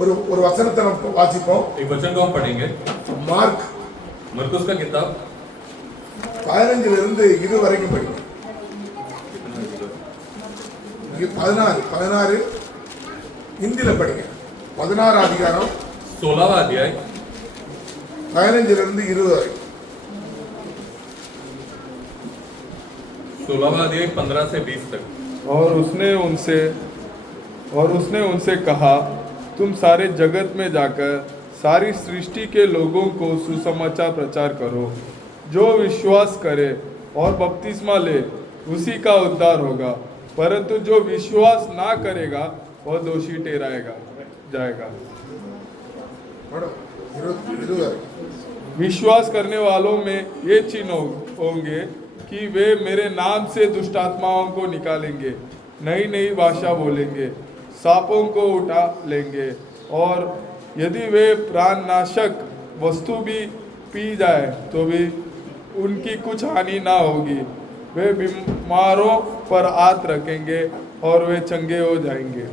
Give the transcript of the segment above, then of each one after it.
ஒரு வசனத்தை நம்ம வாசிப்போம். एक वचन को हम पढ़ेंगे மார்க் मरकुस का किताब 15 இருந்து 20 வரைக்கும் படிங்க. 16 हिंदी படிங்க. 16 அதிகாரம் 16वां अध्याय 15 இருந்து 20 வரை. 16वां अध्याय 15 से 20 तक। और उसने उनसे कहा, तुम सारे जगत में जाकर सारी सृष्टि के लोगों को सुसमाचार प्रचार करो। जो विश्वास करे और बपतिस्मा ले उसी का उद्धार होगा, परंतु जो विश्वास ना करेगा वह दोषी ठहराएगा जाएगा। पढ़ो 20 वரை. विश्वास करने वालों में ये चिन्ह होंगे कि वे मेरे नाम से दुष्ट आत्माओं को निकालेंगे, नई नई भाषा बोलेंगे, सांपों को उठा लेंगे, और यदि वे प्राणनाशक वस्तु भी पी जाए तो भी उनकी कुछ हानि ना होगी। वे बीमारों पर हाथ रखेंगे और वे चंगे हो जाएंगे।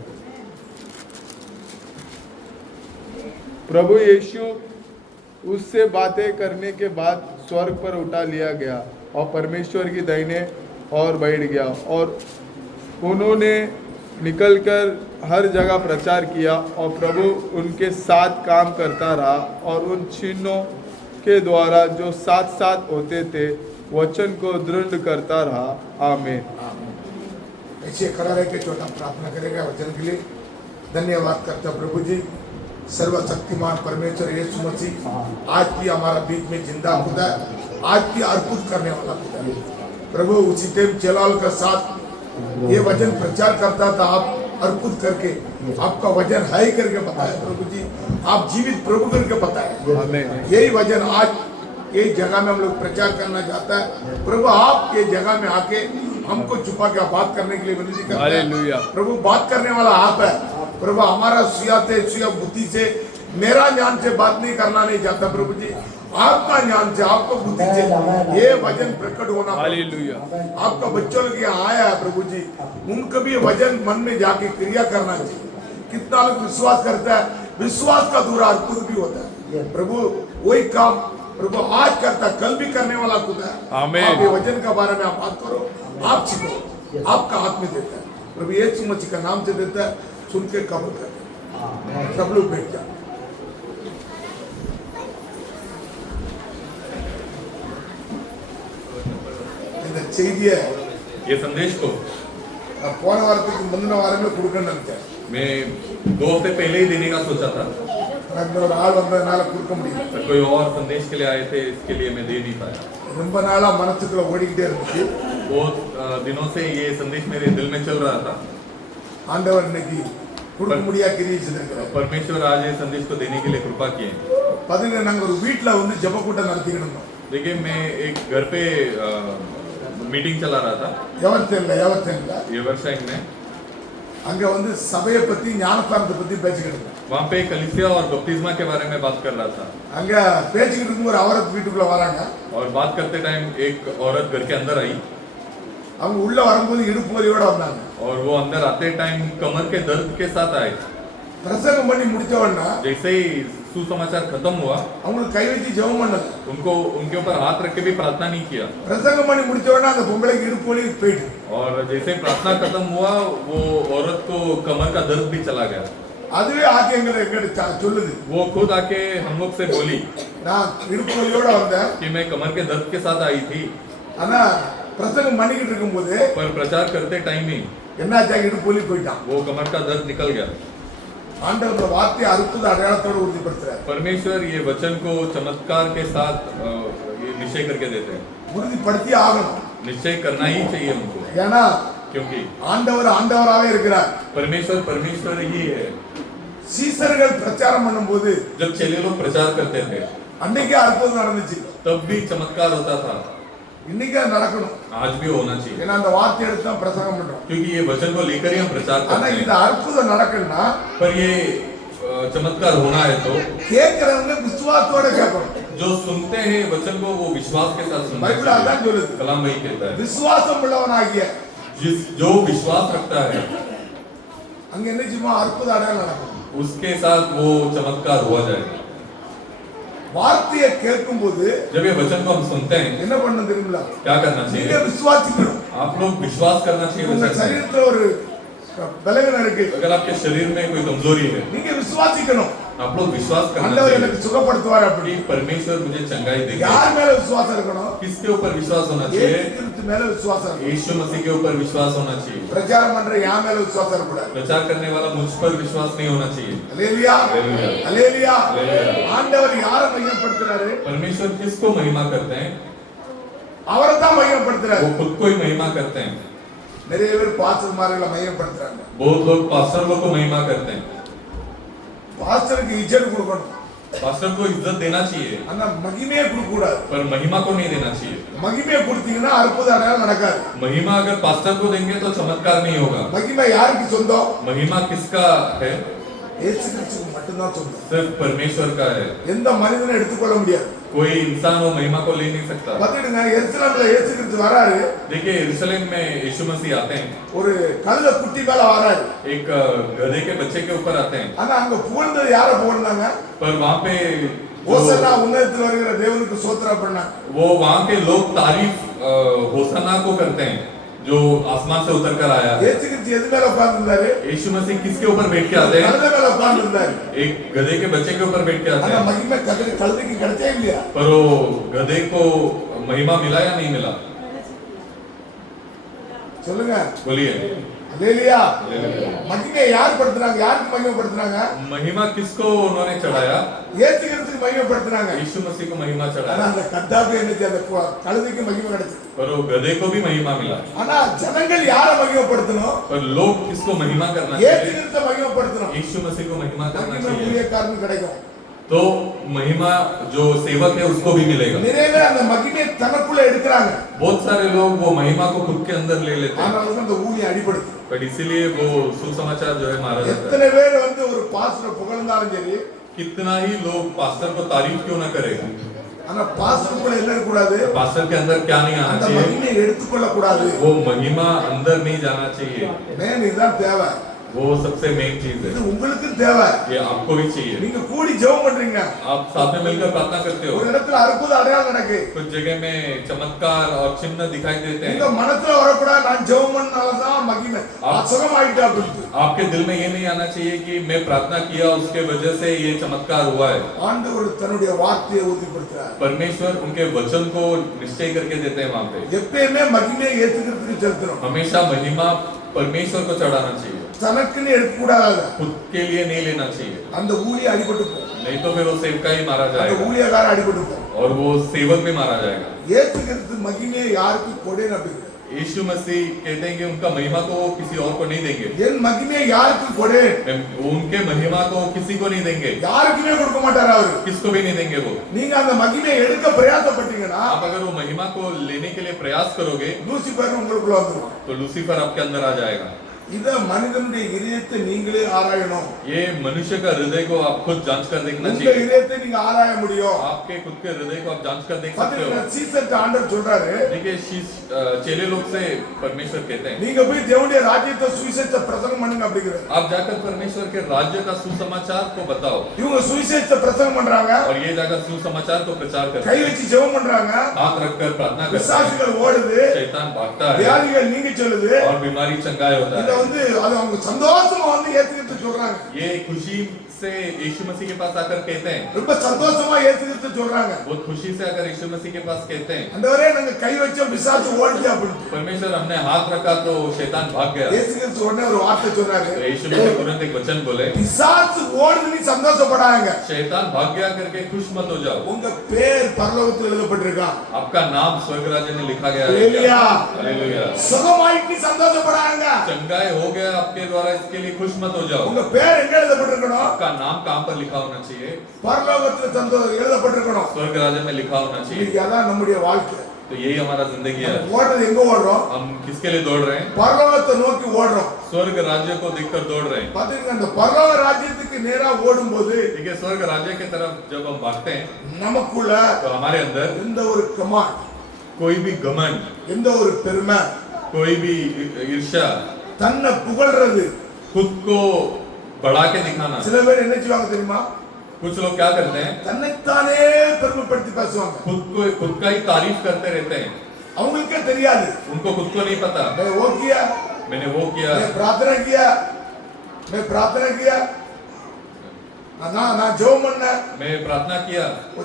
प्रभु यीशु उससे बातें करने के बाद स्वर्ग पर उठा लिया गया और परमेश्वर की दाहिने और बैठ गया, और उन्होंने निकलकर हर जगह प्रचार किया, और प्रभु उनके साथ काम करता रहा, और उन चिन्हों के द्वारा जो साथ साथ होते थे वचन को दृढ़ करता रहा। आमीन। ऐसे खड़ा रह के छोटा प्रार्थना करेगा वचन के लिए. धन्यवाद करता प्रभु जी, सर्वशक्तिमान परमेश्वर यीशु मसीह आज भी हमारा बीच में जिंदा खुदा है, आज भी अद्भुत करने वाला खुदा है प्रभु. उसी टाइम चलाल का साथ ये वचन प्रचार करता था, आप अद्भुत करके आपका वचन है करके बताया प्रभु जी, आप जीवित प्रभु करके बताया. यही वचन आज ये जगह में हम लोग प्रचार करना चाहता है प्रभु. आप ये जगह में आके हमको छुपा के बात करने के लिए विनती करते हैं प्रभु. बात करने वाला आप है प्रभु. हमारा सुया बुद्धि से मेरा ज्ञान से बात नहीं करना नहीं चाहता प्रभु जी, आपका ज्ञान से आपको बुद्धि से ये वचन प्रकट होना. आपका बच्चों के आया है प्रभु जी, उनको भी वचन मन में जाके क्रिया करना चाहिए. कितना लोग विश्वास करता है, विश्वास का दूर अद्भुत भी होता है प्रभु. वही काम प्रभु आज करता, कल भी करने वाला खुद है. आप ये वचन के बारे में आप बात करो, आप सीखो, आपका हाथ में देता है प्रभु. यीशु मसीह का नाम से देता है, सुन के कबूल कर. सब लोग बैठ जाओ. செய்திய ये संदेश को போன வாரத்துக்கு முந்தின வாரமே கொடுக்கணும்னு நினைச்சேன். मैं 2 हफ्ते पहले ही देने का सोचा था, ஒரு ஆள் வந்ததனால கொடுக்க முடியல. कोई और संदेश के लिए आए थे, इसके लिए मैं दे नहीं पाया. ரொம்ப நாளா மனசுக்குள்ள ஓடிக்கிட்டே இருந்துச்சு. बहुत दिनों से ये संदेश मेरे दिल में चल रहा था. ஆண்டவர் இன்னைக்கு கொடுக்க முடியா கிரியை செய்திருக்கிறார். परमेश्वर आज ये संदेश को देने के लिए कृपा किए. 14 நாங்க ஒரு வீட்ல வந்து ஜெப கூட்டம் நடத்திக்கிட்டு இருந்தோம். देखिए मैं एक घर पे मीटिंग चला रहा था व्यवसाय में. அங்க வந்து சபையை பத்தி ஞானஸ்தானத்தை பத்தி பேசிக்கிட்டு இருந்தோம். वहाँ पे कलीसिया और बपतिस्मा के बारे में बात कर रहा था. அங்க பேசிக்கிட்டு இருக்கும் ஒரு औरत வீட்டுக்குள்ள வராங்க. और बात करते टाइम एक औरत घर के अंदर आई. அவங்க உள்ள வரும்போது இடுப்பு வலியோட வந்தாங்க. और वो अंदर आते टाइम कमर के दर्द के साथ आए. பிரசங்கம் பண்ணி முடிச்ச உடனே जैसे ही सुसमाचार खत्म हुआ, அவங்களுக்கு கை வச்சு ஜெபம் பண்ணது. उनको उनके ऊपर हाथ रख के भी प्रार्थना नहीं किया. பிரசங்கம் பண்ணி முடிச்ச உடனே அந்த பொம்பளைக்கு இடுப்பு வலி போயிட்டு. और जैसे प्रार्थना खत्म हुआ, वो औरत को कमर का दर्द भी चला गया. அதுவே ஆके எங்கிட்ட சொல்லுது. वो खुद आके हम लोग से बोली, நான் இடுப்பு வலியோட வந்தேன் कि मैं कमर के दर्द के साथ आई थी. ஆனா பிரசங்கம் பண்ணிக்கிட்டு இருக்கும்போது पर प्रचार करते टाइम ही என்னாச்சா இடுப்பு வலி போயிட்டான். वो कमर का दर्द निकल गया. ஆண்டவர் வார்த்தை அற்புத அடையாளத்தோட உறுதிப்படுத்துறார். परमेश्वर ये वचन को चमत्कार के साथ ये निश्चय करके देते हैं. உறுதிப்படுத்தி ஆகணும். निश्चय करना ही चाहिए उनको, ஏன்னா क्योंकि ஆண்டவர் ஆண்டவராவே இருக்கிறார். परमेश्वर ही है. சீசர்கள் பிரச்சாரம் பண்ணும்போது जब चेले लोग प्रचार करते थे அன்னைக்கே அற்புதம் நடந்துச்சு. तब भी चमत्कार होता था. இன்னைக்கு நடக்கணும். आज भी होना चाहिए, ஏன்னா அந்த வார்த்தை எடுத்து தான் பிரசங்கம் பண்றோம். क्योंकि ये वचन को लेकर ही हम प्रचार ஆனா करते இந்த हैं. அற்புதம் நடக்கணும்னா पर ये चमत्कार होना है तो கேட்கிறவங்க விசுவாசத்தோட கேட்கணும். जो सुनते हैं वचन को वो विश्वास के साथ सुनना பைபிள் அதான் चाहिए. சொல்லுது. कलाम वही कहता है, விசுவாசம் உள்ளவனாகிய जो विश्वास रखता है அங்க என்ன செய்யுமா அற்புத அடையாளம் நடக்கும். उसके साथ वो चमत्कार हुआ जाएगा। வார்த்தையை கேட்கும்போது जब ये वचन को हम सुनते हैं என்ன பண்ணணும் தெரியுங்களா? क्या करना நீங்க चाहिए? விசுவாசிக்கணும். आप लोग विश्वास करना चाहिए உங்க वचन में। சரீரத்துல ஒரு பலவீனம் இருக்கு, अगर आपके शरीर में कोई कमजोरी है நீங்க விசுவாசிக்கணும். आप लोग विश्वास करना ஆண்டவர் चाहिए எனக்கு சுகப்படுத்துவார் அப்படி. कि परमेश्वर मुझे चंगाई देगा। யார் மேல விசுவாசம் இருக்கணும்? किसके ऊपर विश्वास होना இயேசு चाहिए? கிறிஸ்து மேல விசுவாசம் இருக்கணும். यीशु मसीह के ऊपर विश्वास होना चाहिए। பிரச்சாரம் பண்ற யார் மேல விசுவாசம் இருக்கக்கூடாது. प्रचार करने वाला मुझ पर विश्वास नहीं होना चाहिए। அல்லேலூயா, हालेलुया। அல்லேலூயா. हालेलुया। ஆண்டவர் யாரை மையப்படுத்துறாரு? परमेश्वर किसको महिमा करते हैं? அவரை தான் மையப்படுத்துறாரு. वो खुद को ही महिमा करते हैं। நிறைய பேர் பாஸ்டர்மார்களை மையப்படுத்துறாங்க. बहुत लोग पास्टर को महिमा करते हैं। பாஸ்டருக்கு இஜ்ஜத் கொடுக்கணும், पास्टर को इज्जत देना चाहिए ஆனா மகிமையை கொடுக்க கூடாது. पर महिमा को नहीं देना चाहिए। மகிமையை கொடுத்தீங்கன்னா அற்புத அடையாளம் நடக்காது. महिमा अगर पास्टर को देंगे तो चमत्कार नहीं होगा। மகிமை யாருக்கு சொந்தம்? महिमा किसका है? இயேசு கிறிஸ்துவுக்கு மட்டும்தான் சொந்தம். सिर्फ परमेश्वर का है। எந்த மனிதனும் எடுத்துக்கொள்ள முடியாது. कोई इंसान वो महिमा को ले नहीं सकता। பாத்துடுங்க, எருசலேம்ல இயேசு கிறிஸ்து வராரு, देखिए यरूशलेम में यीशु मसीह आते हैं, ஒரு கழுதை குட்டி மேல வராரு. एक गधे के बच्चे के ऊपर आते हैं, ஆனா அங்க புகழ்ந்தது யாரை புகழ்ந்தாங்க? पर वहाँ पे ஓசன்னா உன்னதத்தில் வருகிற தேவனுக்கு ஸ்தோத்திரம் பண்ணாங்க. वो वहाँ के लोग तारीफ होसन्ना को करते हैं जो आसमान से उतर कर आया है। இயேசு கிறிஸ்து எது மேல உட்கார்ந்திருந்தாரு? यीशु मसीह किसके ऊपर बैठ के आते हैं? கழுதை மேல உட்கார்ந்திருந்தாரு. एक गधे के बच्चे के ऊपर बैठ के आते ஆனா हैं, மகிமை கழுதைக்கு கிடைச்சே இல்லையா? पर वो गधे को महिमा मिला या नहीं मिला? சொல்லுங்க, बोलिए। அல்லேலூயா. हालेलुया। மகிமையை யார் படுத்துறாங்க? யாருக்கு மகிமைப்படுத்துறாங்க? महिमा किसको उन्होंने चढ़ाया? இயேசு கிறிஸ்துக்கு மகிமைப்படுத்துறாங்க. यीशु मसीह को महिमा ஆனா चढ़ाया, அந்த கத்தாபி என்ன செய்ய, அந்த கழுதைக்கு மகிமை கிடைச்சது. पर वो गधे को भी महिमा मिला। ஆனா ஜனங்கள் யாரை மகிமைப்படுத்தணும்? पर लोग किसको महिमा करना இயேசு चाहिए? கிறிஸ்துவை மகிமைப்படுத்தணும். यीशु मसीह को महिमा करना மகிமை चाहिए, ஊழியக்காரனுக்கு கிடைக்கும். तो महिमा जो सेवक है उसको भी मिलेगा। நிறைய பேர் அந்த மகிமையை தனக்குள்ள எடுக்கிறாங்க. बहुत सारे लोग वो महिमा को खुद के अंदर ले लेते हैं, ஆனால தான் அந்த ஊழியம் அடிபடுது. पर इसीलिए वो सुसमाचार जो है मारा जाता है। எத்தனை பேர் வந்து ஒரு பாஸ்டரை புகழ்ந்தாலும் சரி, कितना ही लोग पास्टर को तारीफ क्यों ना करें, ஆனா பாஸ்டருக்குள்ள என்ன இருக்க கூடாது? पास्टर के अंदर क्या नहीं आना அந்த चाहिए? மகிமையை எடுத்துக்கொள்ள கூடாது. वो महिमा अंदर नहीं जाना चाहिए। மேன் இதுதான் தேவை. वो सबसे मेन चीज இது है, உங்களுக்கு தேவை. ये आपको भी चाहिए। நீங்க கூடி ஜெபம் பண்றீங்க, आप साथ में मिलकर प्रार्थना करते हो, ஒரு இடத்துல அற்புத அடையாளம் நடக்கு, कुछ जगह में चमत्कार और चिन्ह दिखाई देते உங்க हैं, மனசுல வரக்கூடாது நான் ஜெபம் பண்ணாலதான் மகிமை சுகமாயிட்டா அப்படின்னு. आपके दिल में ये नहीं आना चाहिए कि मैं प्रार्थना किया उसके वजह से ये चमत्कार हुआ है। ஆண்டவர் தன்னுடைய வார்த்தையை உறுதிப்படுத்துறார். परमेश्वर उनके वचन को निश्चय करके देते हैं। वहाँ पे எப்பயுமே மகிமையை ஏற்றுக்கிறதுக்கு செலுத்தணும். हमेशा महिमा परमेश्वर को चढ़ाना चाहिए, தனக்குன்னு எடுக்க கூடாது. खुद के लिए नहीं लेना चाहिए, அந்த ஊழிய அடிபட்டு போகும், नहीं तो फिर वो सेवका ही मारा அந்த जाएगा ஊழியக்காரன் அடிபட்டு போகும். और वो सेवक भी मारा जाएगा। ஏற்றுக்கிறது மகிமையை யாருக்கு கொடேன்னு அப்படி यीशु मसीह कहते हैं कि उनका महिमा को वो किसी और को नहीं देंगे, என் மகிமையை யாருக்கு கொடே, उनके महिमा को किसी को नहीं देंगे, யாருக்குமே கொடுக்க மாட்டாரு அவரு. किसको भी नहीं देंगे। वो நீங்க அந்த மகிமையை எடுக்க பிரயாசப்பட்டீங்கன்னா आप अगर वो महिमा को लेने के लिए प्रयास करोगे லூசிபர் உங்களுக்குள்ள வந்துடும். तो लूसीफर आपके अंदर आ जाएगा। இத மனிதனுடைய இதயத்தை நீங்களே ஆராயணும். ये मनुष्य का हृदय को आप खुद जांच कर देखना உங்க चाहिए, இதயத்தை நீங்க ஆராய முடியும். आपके खुद के हृदय को आप जांच कर देख सकते பாத்தீங்கன்னா हो। சீசர்ட்ட ஆண்டவர் சொல்றாரு, देखिए चेले लोग से परमेश्वर कहते हैं நீங்க போய் தேவனுடைய ராஜ்யத்தை சுவிசேஷத்தை பிரசங்கம் பண்ணுங்க அப்படிங்கிறாரு. आप जाकर परमेश्वर के राज्य का सुसमाचार को बताओ, இவங்க சுவிசேஷத்தை பிரசங்கம் பண்றாங்க, और ये जाकर सुसमाचार को प्रचार கை करते हैं, வச்சு ஜெபம் பண்றாங்க, हाथ रखकर प्रार्थना करते हैं, விசுவாசிகள் ஓடுது, शैतान भागता है வியாதிகள் நீங்க சொல்லுது. और बीमारी चंगाई होता இத है। வந்து அது அவங்க சந்தோஷமா வந்து ஏத்துக்கிட்டு சொல்றாங்க, ये खुशी से यीशु मसीह के पास आकर कहते हैं, ரொம்ப சந்தோஷமா ஏத்துக்கிட்டு சொல்றாங்க, बहुत खुशी से आकर यीशु मसीह के पास कहते हैं, ஆண்டவரே நாங்க கை வச்ச பிசாசு ஓடிச்சு அப்படின்னு. परमेश्वर हमने हाथ रखा तो शैतान भाग गया। ஏசுகிறிஸ்து உடனே ஒரு வார்த்தை சொன்னாரு, तो यीशु मसीह तुरंत एक वचन बोले, பிசாசு ஓடுது நீ சந்தோஷப்படாங்க, शैतान भाग गया करके खुश मत हो जाओ, உங்க பேர் பரலோகத்தில் எழுதப்பட்டிருக்கான். आपका नाम स्वर्ग राज्य में लिखा गया हालेलुया। है। हालेलुया। சுகமாயிட்டு நீ சந்தோஷப்படாங்க, चंगाई हो गया आपके द्वारा, इसके लिए खुश मत हो जाओ। உங்க பேர் எங்க எழுதப்பட்டிருக்கணும்? आपका नाम कहाँ पर लिखा होना चाहिए? பரலோகத்தில் சந்தோஷம் எழுதப்பட்டிருக்கணும். स्वर्ग राज्य में लिखा होना चाहिए। இன்னைக்கு அதான் நம்முடைய வாழ்க்கை. तो यही हमारा जिंदगी है। ஓடுறது எங்க ஓடுறோம்? हम किसके लिए दौड़ रहे हैं? பரலோகத்தை நோக்கி ஓடுறோம். स्वर्ग राज्य को देखकर दौड़ रहे हैं। பாத்தீங்க, அந்த பரலோக ராஜ்யத்துக்கு நேரா ஓடும்போது देखिए स्वर्ग राज्य की तरफ जब हम भागते हैं நமக்குள்ள तो हमारे अंदर எந்த ஒரு கமாண்ட், कोई भी घमंड, எந்த ஒரு பெருமை, कोई भी ईर्ष्या, தன்னை புகழ்றது, खुद को बढ़ा के दिखाना। சில பேர் என்ன செய்வாங்க தெரியுமா? कुछ लोग क्या करते हैं, தன்னைத்தானே பெருமைப்படுத்தி பேசுவாங்க. खुद का ही तारीफ करते रहते हैं, அவங்களுக்கே தெரியாது. उनको खुद को नहीं पता मैं वो किया, मैंने वो किया, मैं प्रार्थना किया, मैं प्रार्थना किया, நான் ஜெபம் பண்ணேன், मैं प्रार्थना किया, वो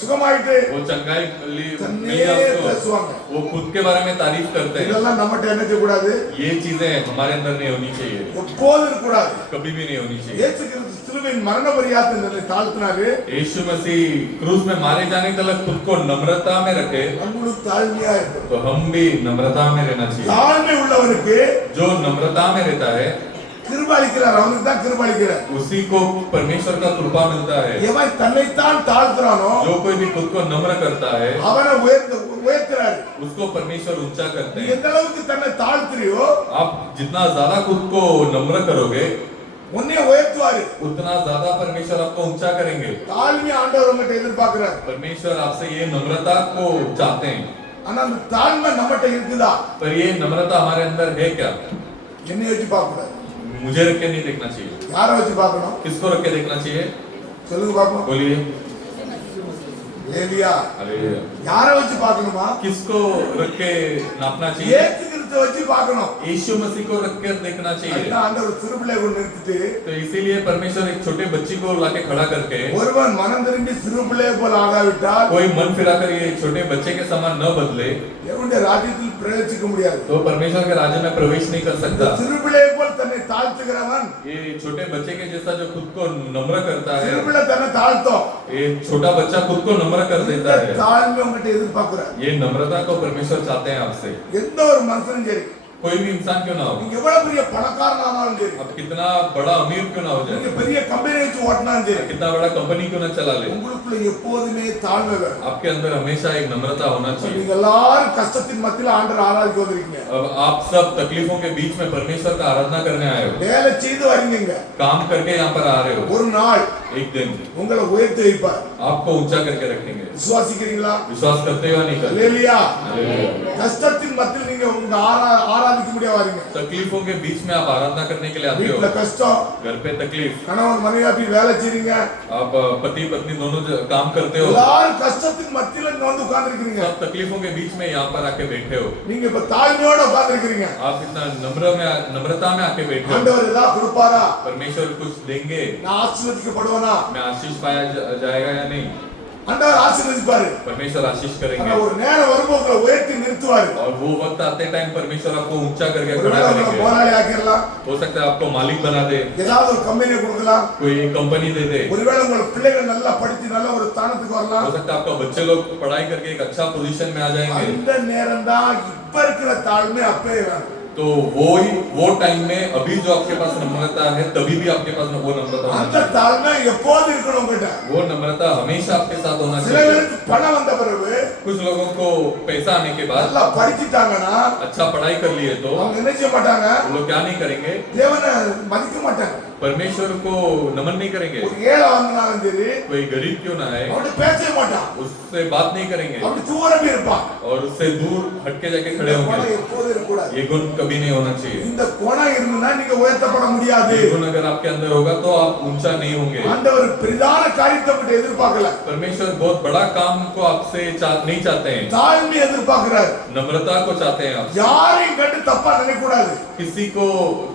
சுகமாயிட்டு वो चंगाई मिली தன்னையே उसको, பேசுவாங்க. वो खुद के बारे में तारीफ करते हैं। இதெல்லாம் நம்மட்ட என்ன செய்ய கூடாது? ये चीजें हमारे अंदर नहीं होनी चाहिए, எப்போதும் இருக்க கூடாது. कभी भी नहीं होनी चाहिए। இயேசு கிறிஸ்து சிலுவையின் மரண பரியந்தம் தாழ்த்தினாரு. यीशु मसीह क्रूस में मारे जाने तक खुद को नम्रता में रखे, நம்மளும் தாழ்மையா இருக்கணும். तो हम भी नम्रता में रहना चाहिए। தாழ்மை உள்ளவனுக்கு जो नम्रता में रहता है கிருபை அளிக்கிறார். அவனுக்கு தான் கிருபை அளிக்கிறார். उसी को परमेश्वर का कृपा मिलता है। எவன் தன்னைத்தான் தாழ்த்துறானோ जो कोई भी खुद को नम्र करता है அவனை உயர்த்துறாரு. उसको परमेश्वर ऊंचा करते நீ हैं। எந்த அளவுக்கு தன்னை தாழ்த்துறியோ आप जितना ज्यादा खुद को नम्र करोगे உன்னை உயர்த்துவாரு. उतना ज्यादा परमेश्वर आपको ऊंचा करेंगे। தாழ்மை ஆண்டவர் உங்ககிட்ட எதிர்பார்க்கிறார். परमेश्वर आपसे ये नम्रता को चाहते हैं, ஆனா அந்த தாழ்மை நம்மகிட்ட இருக்குதா? पर ये नम्रता हमारे अंदर है क्या? என்னை வச்சு பார்க்க கூடாது. मुझे रख के नहीं देखना चाहिए। யாரை வச்சு பார்க்கணும்? किसको रख के देखना चाहिए? சொல்லுங்க பாப்போம். बोलिए। ஏலியா हालेलुया। யாரை வச்சு பார்க்கணுமா? किसको रख के नापना चाहिए? இயேசு கிறிஸ்துவை வச்சு பார்க்கணும். यीशु मसीह को रख कर देखना चाहिए। அதுதான் ஆண்டவர் சிறுபிள்ளை கொண்டு நிறுத்திட்டு तो इसीलिए परमेश्वर एक छोटे बच्ची को लाके खड़ा करके, ஒருவன் மனம் திரும்பி சிறுபிள்ளை போல ஆகாவிட்டால் कोई मन फिराकर ये छोटे बच्चे के समान न बदले தேவனுடைய ராஜ்யத்தில் பிரவேசிக்க முடியாது. तो परमेश्वर के राज्य में प्रवेश नहीं कर सकता। சிறுபிள்ளை போல் தன்னை தாழ்த்துகிறவன் ये छोटे बच्चे के जैसा जो खुद को नम्र करता है, சிறுபிள்ளை தன்னை தாழ்த்தும். ये छोटा बच्चा खुद को नम्र कर देता है। தாழ்மை உங்ககிட்ட எதிர்பார்க்கிறார். ये नम्रता को परमेश्वर चाहते हैं आपसे। எந்த ஒரு மனுஷனும் சரி, कोई भी इंसान क्यों ना हो, நீங்க எவ்வளவு பெரிய பணக்காரனானாலும் சரி, अब कितना बड़ा अमीर क्यों ना हो நீங்க जाए, பெரிய கம்பெனி வச்சு ஓட்டினாலும் சரி, कितना बड़ा कंपनी क्यों ना चला ले, உங்களுக்குள்ள எப்போதுமே தாழ்மை வேணும். आपके अंदर हमेशा एक नम्रता होना चाहिए। நீங்க எல்லாரும் கஷ்டத்தின் மத்தியில ஆண்டவர் ஆராதிக்க வந்திருக்கீங்க. अब आप सब तकलीफों के बीच में परमेश्वर का आराधना करने आए हो, வேலை செய்து வரீங்க. काम करके यहाँ पर आ रहे हो। ஒரு நாள் एक दिन உங்களை உயர்த்தி வைப்பார். आपको ऊंचा करके रखेंगे। விசுவாசிக்கிறீங்களா? विश्वास करते हो या नहीं करते? அல்லேலூயா. हालेलुया। கஷ்டத்தின் மத்தியில் நீங்க உங்க ஆராதிக்க முடியாது வரீங்க. तकलीफों के बीच में आप आराधना करने के लिए आते வீட்டுல हो। கஷ்டம், घर पे तकलीफ, கணவன் மனைவி வேலை செய்றீங்க, आप पति पत्नी दोनों काम करते हो, எல்லாரும் கஷ்டத்தின் மத்தியில இங்க வந்து உட்கார்ந்திருக்கீங்க. सब तकलीफों के बीच में यहाँ पर आके बैठे हो। நீங்க இப்ப தாழ்மையோட உட்கார்ந்திருக்கீங்க. आप इतना नम्रता में आके बैठे हो। ஆண்டவர் ஏதாவது கொடுப்பாரா? परमेश्वर कुछ देंगे, நான் ஆசீர்வதிக்கப்படுவேனா? मैं आशीष पाया जाएगा या नहीं? ஆண்டவர் ஆசீர்வதிப்பாரு. परमेश्वर आशीष ஆனா करेंगे, ஒரு நேரம் வரும்போது உங்களை உயர்த்தி நிறுத்துவாரு. और वो वक्त आते टाइम परमेश्वर आपको ऊंचा करके खड़ा ஒருவேளை உங்களை करेंगे। போராளி ஆக்கிடலாம், हो सकता है आपको मालिक बना दे, ஏதாவது ஒரு கம்பெனியை கொடுக்கலாம், कोई कंपनी दे दे, ஒருவேளை உங்க பிள்ளைகள் நல்லா படிச்சு நல்ல ஒரு ஸ்தானத்துக்கு வரலாம். हो सकता है आपका बच्चे लोग पढ़ाई करके एक अच्छा पोजीशन में आ जाएंगे। அந்த நேரம் தான் இப்ப இருக்கிற தாழ்மை அப்பவே வேணும். तो वो टाइम में अभी जो आपके पास नम्रता है, तभी भी आपके पास वो नम्रता होना அந்த चाहिए। தாழ்மை எப்போது இருக்கணும் உங்ககிட்ட. वो नम्रता हमेशा आपके साथ होना சில चाहिए। பேருக்கு பணம் வந்த பிறகு कुछ लोगों को पैसा आने के बाद, நல்லா படிச்சுட்டாங்கன்னா अच्छा पढ़ाई कर लिए तो அவங்க என்ன செய்ய மாட்டாங்க? वो लोग क्या नहीं करेंगे? தேவனை மதிக்க மாட்டாங்க. परमेश्वर को नमन नहीं करेंगे। ஒரு ஏழை வந்தாலும் சரி कोई गरीब क्यों ना है, அவன்கிட்ட பேசவே மாட்டான். उससे बात नहीं करेंगे அப்படி தூரமே இருப்பான். और उससे दूर हटके जाके खड़े இந்த குணம் होंगे। எப்போதும் இருக்கக்கூடாது. ये गुण कभी नहीं होना चाहिए। இந்த குணம் இருந்தா நீங்க உயர்த்தப்பட முடியாது. ये गुण अगर आपके अंदर होगा तो आप ऊंचा नहीं होंगे। ஆண்டவர் பிரதான காரியத்தை உங்ககிட்ட எதிர்பார்க்கல, परमेश्वर बहुत बड़ा काम को आपसे नहीं चाहते हैं, தாழ்மை எதிர்பார்க்கிறார். नम्रता को चाहते हैं आप। யாரையும் கண்டு தப்பா நினைக்க கூடாது. किसी को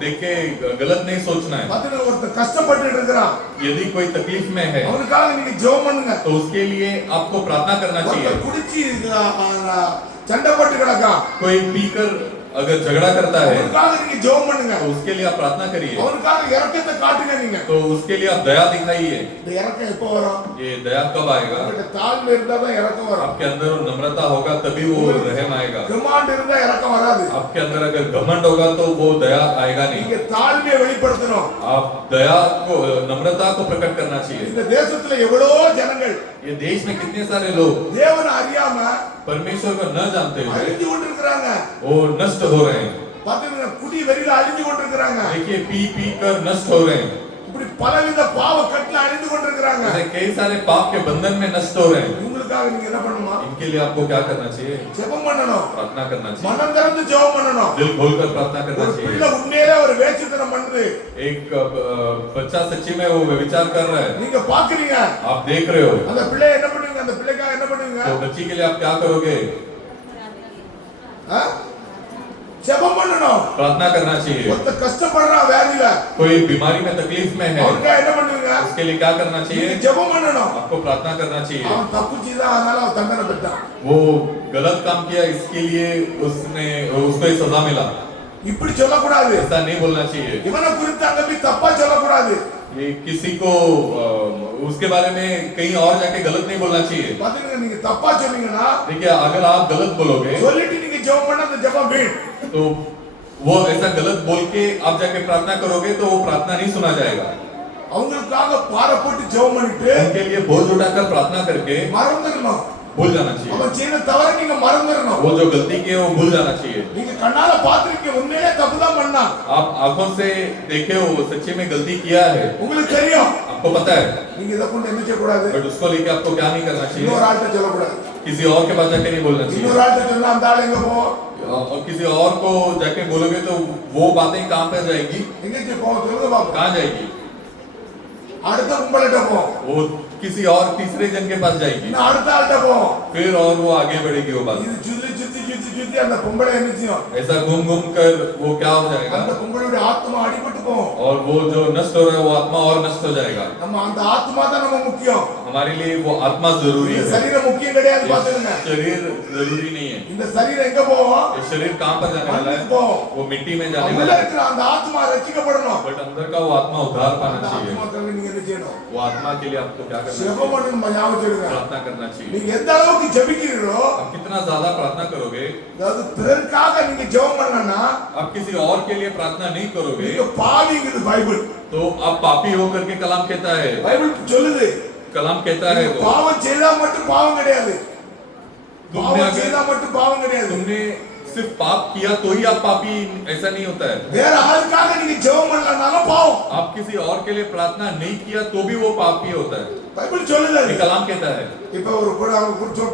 देख के गलत नहीं सोचना है। பாத்தீங்கன்னா ஒருத்தர் கஷ்டப்பட்டு இருக்கிறான், यदि कोई तकलीफ में है அவனுக்காக நீங்க ஜெபம் பண்ணுங்க. तो उसके लिए आपको प्रार्थना करना चाहिए। ஒருத்தர் குடிச்சு சண்டை போட்டு கிடக்கான், कोई पीकर अगर झगड़ा करता है அவனுக்காக நீங்க ஜெபம் பண்ணுங்க. तो उसके लिए आप प्रार्थना करिए, அவனுக்காக இரக்கத்தை காட்டுங்க. நீங்க तो उसके लिए आप दया दिखाइए। இந்த இரக்கம் எப்போ வரும்? ये दया कब आएगा? உங்ககிட்ட தாழ்மை இருந்தா தான் இரக்கம் வரும். आपके अंदर वो नम्रता होगा तभी वो रहम आएगा। டிமாண்ட் இருந்தா இரக்கம் வராது. आपके अंदर अगर घमंड होगा तो वो दया आएगा नहीं। நீங்க தாழ்மையை வெளிப்படுத்தணும். आप दया को, नम्रता को प्रकट करना चाहिए। இந்த தேசத்துல எவ்வளவோ ஜனங்கள் ये देश में कितने सारे लोग தேவனை அறியாம परमेश्वर को न जानते हुए அழிஞ்சு கொண்டிருக்கிறாங்க. वो नष्ट हो रहे हैं। பாத்தீங்கன்னா குடி வெறியில அழிஞ்சு கொண்டிருக்கிறாங்க. देखिए पी कर नष्ट हो रहे हैं। இப்படி பலவித பாவ கட்டுல அழிந்து கொண்டிருக்கிறாங்க. ऐसे कई सारे पाप के बंधन में नष्ट हो रहे हैं। உங்களுக்கு இவங்களுக்காக நீங்க என்ன பண்ணணுமா? इनके लिए आपको क्या करना चाहिए? ஜெபம் பண்ணணும். प्रार्थना करना चाहिए, மனம் திறந்து ஜெபம் பண்ணணும். दिल खोलकर प्रार्थना करना ஒரு चाहिए। பிள்ளை உண்மையிலே ஒரு வேசித்தனம் பண்ணுது, एक बच्चा सच्ची में वो व्यभिचार कर रहा है, நீங்க பாக்குறீங்க, आप देख रहे हो, அந்த பிள்ளை என்ன பண்ணுவீங்க? அந்த பிள்ளைக்காக என்ன பண்ணுவீங்க? तो बच्ची के लिए आप क्या करोगे? ஜெபம் பண்ணணும். प्रार्थना करना चाहिए। ஒருத்த கஷ்டப்படுறான் வியாதியில, कोई बीमारी में तकलीफ में है, அவனுக்காக என்ன பண்ணுவீங்க? उसके लिए क्या करना நீங்க चाहिए? ஜெபம் பண்ணணும். आपको प्रार्थना करना चाहिए। அவன் தப்பு செய்தான், அதனால அவன் தண்டனை பெற்றான். वो गलत काम किया, इसके लिए उसको ये सजा मिला, இப்படி சொல்லக்கூடாது. ऐसा नहीं बोलना चाहिए। இவனை குறித்து அங்க போய் தப்பா சொல்லக்கூடாது. ये किसी को उसके बारे में कहीं और जाके गलत नहीं बोलना चाहिए। பாத்தீங்கன்னா நீங்க தப்பா சொன்னீங்கன்னா, देखिए, अगर आप गलत बोलोगे சொல்லிட்டு நீங்க ஜெபம் பண்ணா அந்த ஜெபம் வீண். तो वो ऐसा गलत बोल के आप जाके प्रार्थना करोगे तो वो प्रार्थना नहीं सुना जाएगा। அவங்களுக்காக பாறை போட்டு ஜெபம் பண்ணிட்டு उनके लिए बोझ उठाकर प्रार्थना करके மறந்துடணும். भूल जाना चाहिए। அவன் செய்த தவற நீங்க மறந்துடணும். वो जो गलती की है वो भूल जाना चाहिए। நீங்க கண்ணால பாத்துருக்கீங்க, உண்மையிலே தப்பு தான் பண்ணா, आप आंखों से देखे हो वो सच्ची में गलती किया है, உங்களுக்கு தெரியும். आपको पता है, நீங்க இதை கொண்டு என்ன செய்யக்கூடாது? बट उसको लेके आपको क्या नहीं करना चाहिए? இன்னொரு ஆள்கிட்ட சொல்லக்கூடாது. किसी और के पास जाके नहीं बोलना चाहिए। இன்னொரு ஆள்கிட்ட சொன்னா அந்த ஆள் எங்க போவோம்? और किसी और को जाके बोलोगे तो वो बातें कहाँ पे जाएगी? எங்க போவோம் சொல்லுங்க பாப்போம். कहाँ जाएगी? அடுத்த கும்பலிட்ட போவோம், वो किसी और तीसरे जन के पास जाएगी, இன்னும் அடுத்த ஆள்கிட்ட போவோம். फिर और वो आगे बढ़ेगी वो बात। இது சுத்தி சுத்தி சுத்தி சுத்தி அந்த கும்பலை என்ன செய்யும்? ऐसा घूम घूम कर वो क्या हो जाएगा? அந்த கும்பலுடைய ஆத்மா அடிபட்டு போகும். और वो जो नष्ट हो रहा है वो आत्मा और नष्ट हो जाएगा। நம்ம அந்த ஆத்மா தான் நம்ம முக்கியம். हमारे लिए वो आत्मा जरूरी இந்த है, சரீரம் முக்கியம் கிடையாது. பாத்துங்க, शरीर जरूरी नहीं है। இந்த சரீரம் எங்க போவோம்? ये शरीर कहाँ पर जाने वाला है? वो मिट्टी में जाने உள்ள वाला है, இருக்கிற அந்த ஆத்மா ரட்சிக்கப்படணும். बट अंदर का वो आत्मा उद्धार पाना அந்த चाहिए। ஆத்மாக்காக நீங்க என்ன செய்யணும்? वो आत्मा के लिए आपको क्या करना ஜெபம் चाहिए? பண்ணணும். ஞாபகம் வச்சுடுங்க. प्रार्थना करना चाहिए। நீங்க எந்த அளவுக்கு ஜெபிக்கிறீங்களோ, आप कितना ज्यादा प्रार्थना करोगे, அதாவது பிறருக்காக நீங்க ஜெபம் பண்ணனா आप किसी और के लिए प्रार्थना नहीं करोगे நீங்க பாவிங்கிறது பைபிள். तो आप पापी होकर के कलाम कहता है, பைபிள் சொல்லுது, कलाम कहता है நீங்க वो பாவம் செய்தா மட்டும் பாவம் கிடையாது. तुमने பாவம் अगर செய்தா மட்டும் பாவம் கிடையாது. तुमने सिर्फ पाप किया तो ही आप पापी, ऐसा नहीं होता है। வேற ஆளுக்காக நீங்க ஜெபம் பண்ணலனாலும் பாவம். आप किसी और के लिए प्रार्थना नहीं किया तो भी वो पापी होता है, பைபிள் சொல்லுது. ये कलाम कहता है। இப்ப ஒரு கூட அவங்க குறிச்சு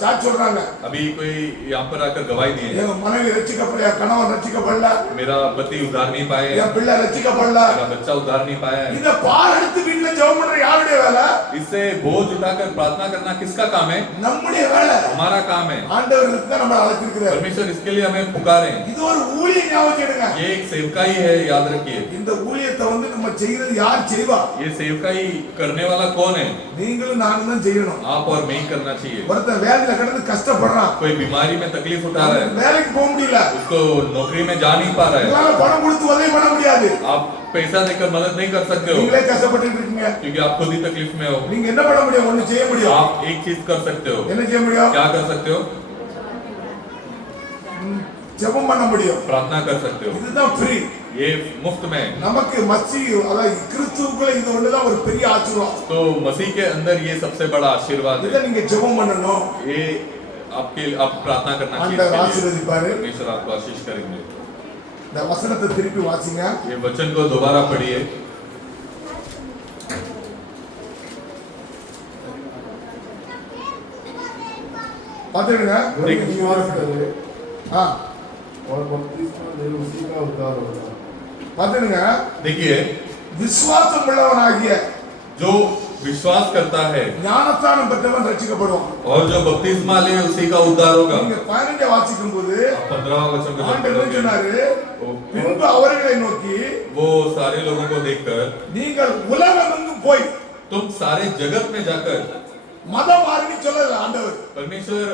சாட் சொல்றாங்க, अभी कोई यहाँ पर आकर गवाही दिए, என் மனைவி ரட்சிக்கப்படல, என் கணவன் ரட்சிக்கப்படல, मेरा पति उद्धार नहीं पाए, என் பிள்ளை ரட்சிக்கப்படல. मेरा बच्चा उद्धार नहीं पाया है। இத பார் எடுத்து வீட்ல ஜெபம் பண்ற யாருடைய வேலை? इससे बोझ उठाकर प्रार्थना करना किसका काम है? நம்முடைய வேலை. हमारा काम है। ஆண்டவருக்கு தான் நம்ம அழைச்சிருக்கிறார். परमेश्वर इसके लिए हमें पुकारे। இது ஒரு ஊழிய ஞாபகம் வச்சுடுங்க. ये एक सेवकाई है, याद रखिए। இந்த ஊழியத்தை வந்து நம்ம செய்யறது யார் செய்வா? ये सेवकाई करने वाला कौन है? நீங்களும் நானும் தான் செய்யணும். आप और मैं ही करना चाहिए। ஒருத்தன் வேலையில கிடந்து கஷ்டப்படுறான், कोई बीमारी में तकलीफ उठा रहा है, வேலைக்கு போக முடியல, उसको नौकरी में जा नहीं पा रहा है, உங்களால பணம் கொடுத்து உதவி பண்ண முடியாது, आप पैसा देकर मदद नहीं कर सकते हो நீங்களே கஷ்டப்பட்டு இருக்கீங்க. क्योंकि आप खुद ही तकलीफ में हो। நீங்க என்ன பண்ண முடியும்? ஒண்ணு செய்ய முடியும். आप एक चीज कर सकते हो। என்ன செய்ய முடியும்? क्या कर सकते हो? ஜெபம் பண்ண முடியும். प्रार्थना कर सकते हो। இதுதான் ஃப்ரீ. ये मुफ्त में। நமக்கு மசி அதாவது கிறிஸ்துவுக்குள்ள இது ஒண்ணுதான் ஒரு பெரிய ஆசீர்வாதம். तो मसीह के अंदर ये सबसे बड़ा आशीर्वाद இத है। நீங்க ஜெபம் பண்ணணும். ये आप प्रार्थना करना चाहिए। ஆண்டவர் इसके लिए ஆசீர்வதிப்பாரு. परमेश्वर आपको आशीष करेंगे। இந்த வசனத்தை திருப்பி வாசிங்க. ये वचन को दोबारा पढ़िए। பாத்துடுங்க. एक विश्वास करे ஆ और बपतिस्मा ले उसी का उद्धार होगा। பாத்துடுங்க. देखिए, விசுவாசம் உள்ளவனாகிய जो विश्वास करता है ஞானஸ்தானம் பெற்றவன் ரட்சிக்கப்படுவான். और जो बपतिस्मा ले उसी का उद्धार होगा। நீங்க 15 வாசிக்கும் போது 15वां वचन को जब ஆண்டவர் पढ़ोगे, சொன்னாரு, பின்பு அவர்களை நோக்கி वो सारे लोगों को देखकर நீங்கள் உலகமெங்கும் போய் तुम सारे जगत में जाकर, மதம் மாறி சொல்லல ஆண்டவர், परमेश्वर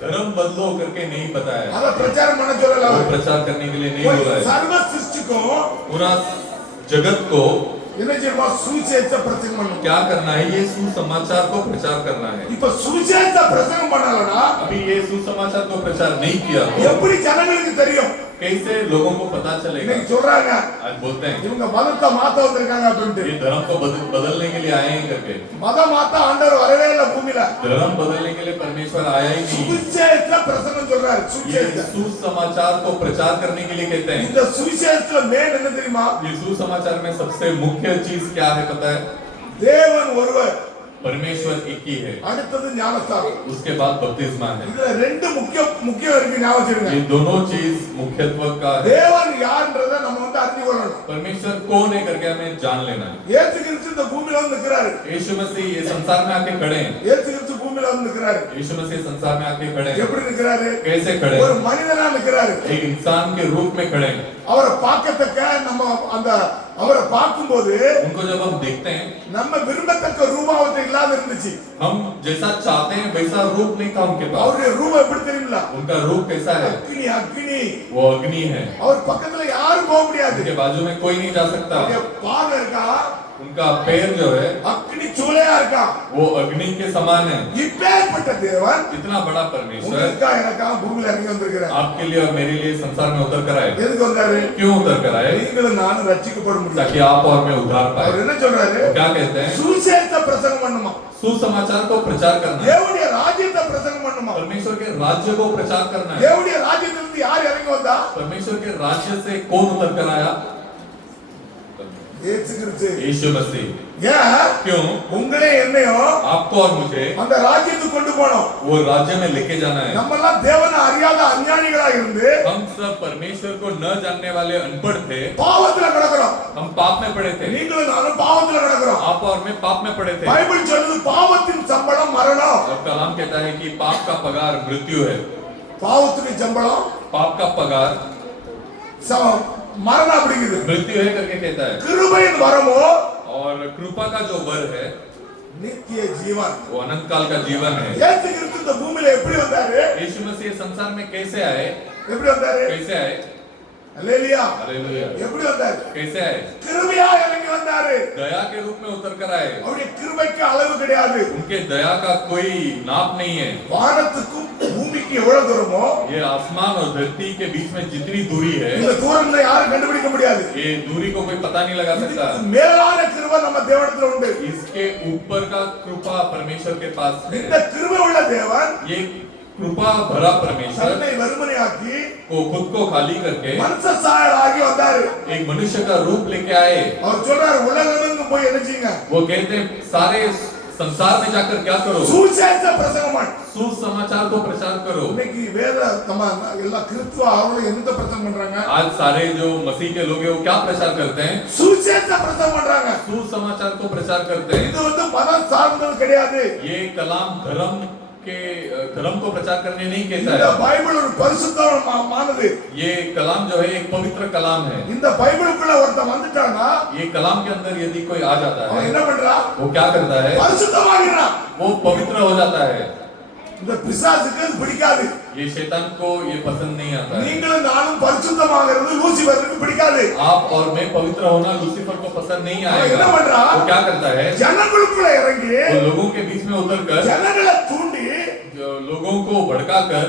धर्म बदलो करके नहीं बताया, அத பிரச்சாரம் பண்ண சொல்லல वो அவர். प्रचार करने के लिए नहीं போய் बोला है। சர்வ சிருஷ்டிக்கும் पूरा जगत को என்ன செய்யணுமா? சுவிசேஷ பிரசங்கம் பண்ணணும். क्या करना है? ये सुसमाचार को प्रचार करना है। இப்ப சுவிசேஷ பிரசங்கம் பண்ணலனா अभी ये सुसमाचार को प्रचार नहीं किया तो எப்படி ஜனங்களுக்கு தெரியும்? कैसे लोगों को पता चलेगा? இன்னைக்கு சொல்றாங்க आज बोलते हैं இவங்க மதத்தை மாத்த வந்திருக்காங்க அப்படின்ட்டு. ये धर्म को बदलने के लिए आए हैं करके। மதம் மாத்த ஆண்டவர் வரவே இல்ல பூமியில. धर्म बदलने के लिए परमेश्वर आया ही नहीं। சுவிசேஷ பிரசங்கம் சொல்றாரு. ये சுவிசேஷ सुसमाचार को प्रचार करने के लिए कहते हैं। இந்த சுவிசேஷத்துல மேல் என்ன தெரியுமா? ये सुसमाचार में सबसे मुख्य चीज क्या है पता है? தேவன் ஒருவர், परमेश्वर एक ही है, அடுத்தது ஞானஸ்தானம். उसके बाद बपतिस्मा है। இதுல ரெண்டு முக்கியம் இருக்கு, ஞாபகம் வச்சிருங்க. ये दोनों चीज मुख्यत्व का है। தேவன் யார்ன்றதை நம்ம அறிந்து கொள்ளணும். परमेश्वर कौन है करके हमें जान लेना है। இயேசு கிறிஸ்து இந்த பூமியில வந்து நிக்கிறாரு. यीशु मसीह ये संसार में आके खड़े हैं। இயேசு கிறிஸ்து பூமியில வந்து நிக்கிறாரு. यीशु मसीह संसार में आके खड़े हैं। எப்படி நிக்கிறாரு? कैसे खड़े ஒரு हैं? மனிதனா நிக்கிறாரு. एक इंसान के रूप में खड़े हैं। அவரை பார்க்கத்தக்க நம்ம அந்த அவரை பார்க்கும்போது उनको जब हम देखते हैं, நம்ம விரும்பத்தக்க ரூபாவத்தை இல்லாத இருந்துச்சு. हम जैसा चाहते हैं वैसा रूप नहीं था उनके पास। அவருடைய ரூபம் எப்படி தெரியுங்களா? उनका रूप कैसा है? அக்னி. वो अग्नि है। அவர் பக்கத்துல யாரும் போக முடியாது. उनके बाजू में कोई नहीं जा सकता। அவருடைய பாதம் இருக்கா? उनका पैर जो है அக்னி சூளையா இருக்கா? वो अग्नि के समान है। இப்பேற்பட்ட தேவன் इतना बड़ा परमेश्वर உங்களுக்கா எனக்கா பூமியில இறங்கி வந்திருக்கிறார். आपके लिए और मेरे लिए संसार में उतर कर आए। எதுக்கு வந்தாரு? क्यों उतर कर आए? நீங்களும் நானும் ரட்சிக்கப்பட முடியும். ताकि आप और मैं उद्धार அவர் पाए। என்ன சொல்றாரு? वो क्या कहते हैं? சுவிசேஷத்தை பிரசங்கம் பண்ணுமா? सुसमाचार को प्रचार करना है। தேவனுடைய ராஜ்யத்தை பிரசங்கம் பண்ணுமா? परमेश्वर के राज्य को प्रचार करना है। தேவனுடைய ராஜ்யத்திலிருந்து யார் இறங்கி வந்தா? परमेश्वर के राज्य से कौन उतर कर आया? இயேசு கிறிஸ்து. यीशु मसीह। ஏன்? क्यों? உங்களே என்னையும் आपको और मुझे அந்த ராஜ்யத்துக்கு கொண்டு போனோம். वो राज्य में लेके जाना है। நம்ம எல்லாம் தேவனை அறியாத அஞ்ஞானிகளா இருந்து हम सब परमेश्वर को न जानने वाले अनपढ़ थे। பாவத்துல கிடக்குறோம். हम पाप में पड़े थे। நீங்களும் நானும் பாவத்துல கிடக்குறோம். आप और मैं पाप में पड़े थे। பைபிள் சொல்லுது பாவத்தின் சம்பளம் மரணம். और कलाम कहता है कि पाप का पगार मृत्यु है। பாவத்துக்கு சம்பளம் पाप का पगार மரணம் அப்படிங்குது. मृत्यु है करके कहता है। கிருபையின் வரமோ और कृपा का जो वर है நித்திய ஜீவன். वो अनंत काल का जीवन है। இயேசு கிறிஸ்து இந்த பூமியில எப்படி வந்தாரு? यीशु मसीह संसार में कैसे आए? எப்படி வந்தாரு? कैसे आए? அல்லேலூயா. हालेलुया। எப்படி வந்தாரு? कैसे आए? கிருபையா இறங்கி வந்தாரு. दया के रूप में उतर कर आए। அவருடைய கிருபைக்கு அளவு கிடையாது. उनके दया का कोई नाप नहीं है। வானத்துக்கும் பூமிக்கு எவ்வளவு தூரமோ ये आसमान और धरती के बीच में जितनी दूरी है, இந்த தூரங்களை யாரும் கண்டுபிடிக்க முடியாது. ये दूरी को कोई पता नहीं लगा सकता। இதுக்கு மேலான கிருபை நம்ம தேவனிடத்துல உண்டு. इसके ऊपर का कृपा परमेश्वर के पास இந்த है। கிருபை உள்ள தேவன் ये कृपा भरा परमेश्वर தன்னை வெறுமனையாக்கி को खुद को खाली करके மனுஷ சாயலாகி வந்தாரு. एक मनुष्य का रूप लेके आए। அவர் சொல்றாரு உலகமெங்கும் போய் என்ன செய்யுங்க? वो कहते हैं सारे संसार में जाकर क्या करो? சுவிசேஷ பிரசங்கம் பண்ணு. सुसमाचार को प्रचार करो। இன்னைக்கு வேத நம்ம எல்லா கிறிஸ்துவ அவங்கள எந்த பிரசங்கம் பண்றாங்க? आज सारे जो मसीह के लोग हैं वो क्या प्रचार करते हैं? சுவிசேஷ பிரசங்கம் பண்றாங்க. सुसमाचार को प्रचार करते हैं। இது மதம் சார்ந்தது கிடையாது. ये कलाम धर्म को प्रचार करने नहीं कहता இந்த है। பைபிள் ஒரு பரிசுத்தமானது. ये कलाम जो है एक पवित्र कलाम है। இந்த பைபிளுக்குள்ள ஒருத்தன் வந்துட்டானா ये कलाम के अंदर यदि कोई आ जाता அவன் है என்ன பண்றான்? वो क्या करता है? பரிசுத்தமாகிறான். वो पवित्र हो जाता है। இந்த பிசாசுக்கு இது பிடிக்காது. ये शैतान को ये पसंद नहीं आता है। நீங்களும் நானும் பரிசுத்தமாகிறது லூசிபருக்கு பிடிக்காது. आप और मैं पवित्र होना लूसीफर को पसंद नहीं அவன் आएगा। என்ன பண்றான்? वो क्या करता है? ஜனங்களுக்குள்ள இறங்கி वो लोगों के बीच में उतरकर ஜனங்களை தூண்டி जो लोगों को भड़काकर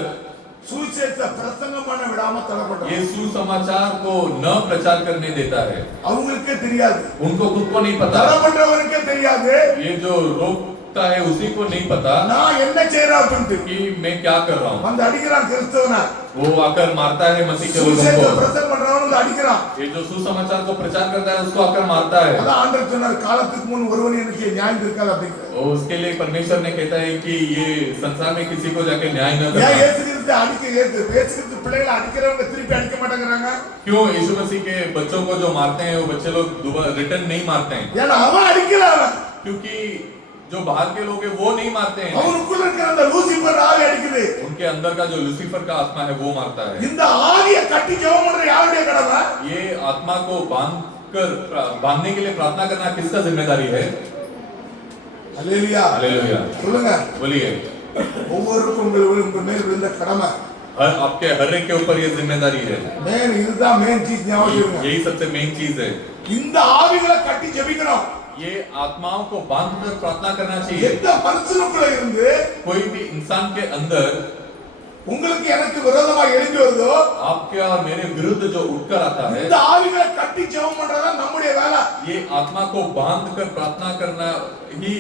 சுவிசேஷ பிரசங்கம் பண்ண விடாம தடை பண்றான். ये सुसमाचार को न प्रचार करने देता है। அவங்களுக்கே தெரியாது. उनको खुद को नहीं पता। தடை பண்றவனுக்கே தெரியாது ये जो रोकता है उसी को नहीं पता நான் என்ன செய்றேன் அப்படின்ட்டு. कि मैं क्या कर रहा हूँ। வந்து அடிக்கிறான் கிறிஸ்தவனை. वो आकर मारता है मसीह के சுவிசேஷ लोगों को। பிரசங்கம் பண்றவன் வந்து அடிக்கிறான். ये जो सुसमाचार को प्रचार करता है उसको आकर मारता है। அதான் ஆண்டவர் சொன்னார் காலத்துக்கு முன் ஒருவன் எனக்கு நியாயம் இருக்காது அப்படிங்கிற. और उसके लिए परमेश्वर ने कहता है कि ये संसार में किसी को जाके न्याय न ஏன் करना। இயேசு கிறிஸ்து இயேசு பிள்ளைகளை அடிக்கிறவங்க திருப்பி அடிக்க மாட்டேங்கிறாங்க? क्यों यीशु मसीह के बच्चों को जो मारते हैं वो बच्चे लोग दोबारा रिटर्न नहीं मारते हैं? ஏன்னா அவன் அடிக்கிறான். क्योंकि जो बाहर के लोग हैं वो नहीं मारते हैं। அவனுக்குள்ள இருக்கிற அந்த லூசிபர் ஆவி அடிக்குது. उनके अंदर का जो लूसीफर का आत्मा है वो मारता है। இந்த ஆவியை கட்டி ஜெபம் பண்ற யாருடைய கடமை? ये आत्मा को बांधने के लिए प्रार्थना करना किसका जिम्मेदारी है? அல்லேலூயா. हालेलुया। சொல்லுங்க. बोलिए। ஒவ்வொருக்கும் உங்க மேல் விழுந்த கடமை. आपके हर एक के ऊपर ये जिम्मेदारी है। மேன் இதுதான் மெயின் சீஸ் ஞாபகம் வச்சுக்கோங்க. यही सबसे मेन चीज है। இந்த ஆவிகளை கட்டி ஜெபிக்கணும். ये आत्माओं को बांधकर प्रार्थना करना चाहिए। எந்த மனுஷனுக்குள்ள இருந்து कोई भी इंसान के अंदर உங்களுக்கு எனக்கு விரோதமா எழும்பி வருதோ आपके और मेरे विरुद्ध जो उठकर आता है, இந்த ஆவிகளை கட்டி ஜெபம் பண்றதா நம்முடைய வேலை. ये आत्मा को बांधकर प्रार्थना करना ही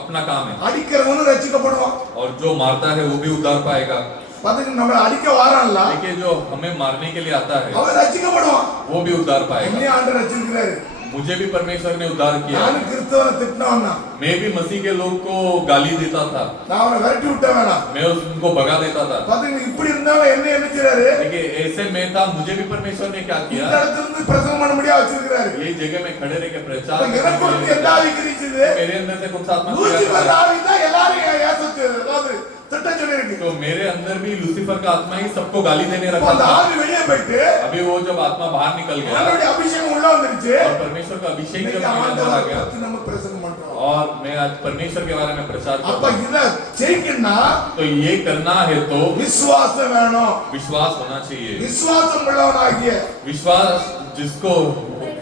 अपना काम है। அடிக்கிறவனும் ரட்சிக்கப்படுவான். और जो मारता है वो भी उद्धार पाएगा। பாத்தீங்க நம்மள அடிக்க வாரான்ல देखिए जो हमें मारने के लिए आता है அவன் ரட்சிக்கப்படுவான். वो भी उद्धार पाएगा। என்னைய ஆண்டவர் ரட்சிக்கிறாரு. मुझे भी परमेश्वर ने उद्धार किया। நானும் கிறிஸ்தவனை திட்டினவனா, मैं भी मसीह के लोग को गाली देता था, நான் அவனை விரட்டி விட்டவனா. मैं उनको भगा देता था। பாத்தீங்க, இப்படி இருந்தாலும் என்ன செய்றாரு? देखिए ऐसे में था, मुझे भी परमेश्वर ने क्या किया, இந்த இடத்துல இருந்து பிரசங்கம் பண்ண முடியாது வச்சிருக்காரு. ये जगह में खड़े रह के प्रचार அப்ப எனக்கு வந்து எந்த ஆவி கிரிச்சது? मेरे अंदर से कौन सा आत्मा லூசிபர் ஆவி தான் எல்லாரையும் ஏசத்து, அதாவது திட்ட சொல்லி இருக்கு. तो मेरे अंदर भी लूसीफर का आत्मा ही सबको गाली देने அப்ப रखा அந்த था। ஆவி வெளியே போயிட்டு अभी वो जब आत्मा बाहर निकल गया அவனுடைய அபிஷேகம் உள்ள வந்துருச்சு. और परमेश्वर का अभिषेक जब இன்னைக்கு मेरे अंदर आ ஆண்டவரை गया பத்தி நம்ம பிரசங்கம் பண்றோம். और मैं आज परमेश्वर के बारे में प्रचार அப்ப करता हूं। இத ஜெயிக்கணும்னா तो ये करना है तो விசுவாசம் வேணும். विश्वास होना चाहिए। விசுவாசம் உள்ளவனாகிய विश्वास जिसको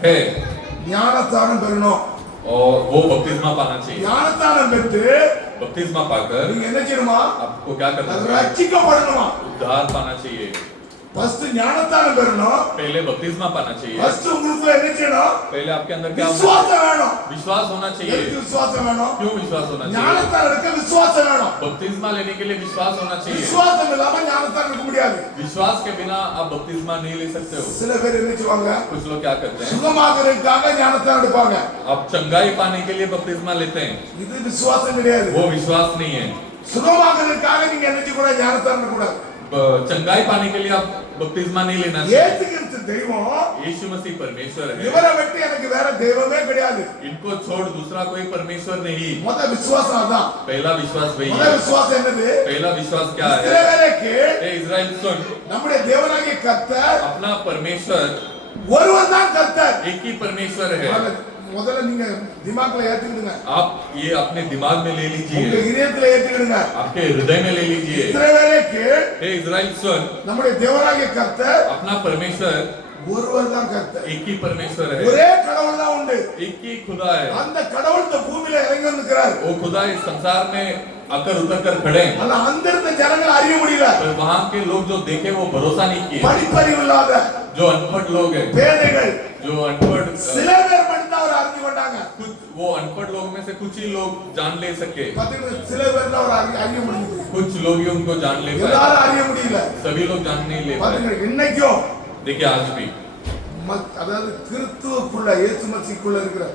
है ஞானத்தானம் பெறணும். और वो बपतिस्मा पाना चाहिए। ஞானத்தானம் பெற்று बपतिस्मा पाकर நீங்க என்ன செய்யணுமா? आपको क्या करना चाहिए, ரட்சிக்கப்படணுமா? उद्धार पाना चाहिए। ஃபர்ஸ்ட் ஞானத்தானம் பெறணும். पहले बपतिस्मा पाना चाहिए। ஃபர்ஸ்ட் உங்களுக்கு என்ன செய்யணும்? पहले आपके अंदर क्या होना விசுவாசம் வேணும். चाहिए? विश्वास होना எதுக்கு चाहिए। விசுவாசம் வேணும்? क्यों विश्वास होना चाहिए? ஞானத்தானம் எடுக்க விசுவாசம் வேணும். बपतिस्मा लेने के लिए विश्वास होना चाहिए। விசுவாசம் இல்லாம ஞானத்தானம் எடுக்க முடியாது. विश्वास के बिना आप बपतिस्मा नहीं ले सकते हो। சில பேர் என்ன செய்வாங்க? कुछ लोग क्या करते हैं, சுகமாகறதுக்காக ஞானத்தானம் எடுப்பாங்க. आप चंगाई पाने के लिए बपतिस्मा लेते हैं, இது விசுவாசம் கிடையாது. वो विश्वास नहीं है। சுகமாகறதுக்காக நீங்க என்ன செய்ய கூடாது? ஞானத்தானம் எடுக்க கூடாது. चंगाई पाने के लिए आप बपतिस्मा नहीं लेना चाहिए। இயேசு கிறிஸ்து தெய்வம். यीशु मसीह परमेश्वर है, இவரை விட்டு எனக்கு வேற தெய்வமே கிடையாது. इनको छोड़ दूसरा कोई परमेश्वर नहीं। முத விசுவாசம் அதான். पहला विश्वास वही முத है। விசுவாசம் என்னது? पहला विश्वास क्या है, இஸ்ரவேலுக்கு ए इस्राएल सुन, நம்முடைய தேவனாகிய கர்த்தர் अपना परमेश्वर ஒருவர் தான் கர்த்தர். एक ही परमेश्वर है। முதல்ல நீங்க திமாக்ல ஏத்திடுங்க. आप ये अपने दिमाग में ले உங்க लीजिए, இதயத்துல ஏத்திடுங்க. आपके हृदय में ले लीजिए। இஸ்ரவேலுக்கு हे इस्राएल सुन, நம்முடைய தேவனாகிய கர்த்தர் अपना परमेश्वर ஒருவர் தான் கர்த்தர். एक ही परमेश्वर है, ஒரே கடவுள் தான் உண்டு. एक ही खुदा है। அந்த கடவுள் இந்த பூமியில இறங்கி வந்திருக்கிறார். वो खुदा इस संसार में आकर उतर कर खड़े हैं, ஆனா அந்த இருந்த ஜனங்கள் அறிய முடியல. पर वहां के लोग जो देखे वो भरोसा नहीं किए। படிப்பறிவு இல்லாத जो अनपढ़ लोग हैं, பேதைகள் जो अनपढ़ சில பேர் மட்டும் தான் அவர் அறிஞ்சு கொண்டாங்க. कुछ वो अनपढ़ लोग में से कुछ ही लोग जान ले सके, பாத்தீங்கன்னா சில பேர் தான் அவர் அறிய முடியுது. कुछ लोग ही उनको जान ले पाए, எல்லாரும் அறிய முடியல. सभी लोग जान नहीं ले पाए। பாத்தீங்கன்னா இன்னைக்கும் देखिए आज भी அதாவது கிறிஸ்துவுக்குள்ள இயேசு மசீஹுக்குள்ள இருக்கிற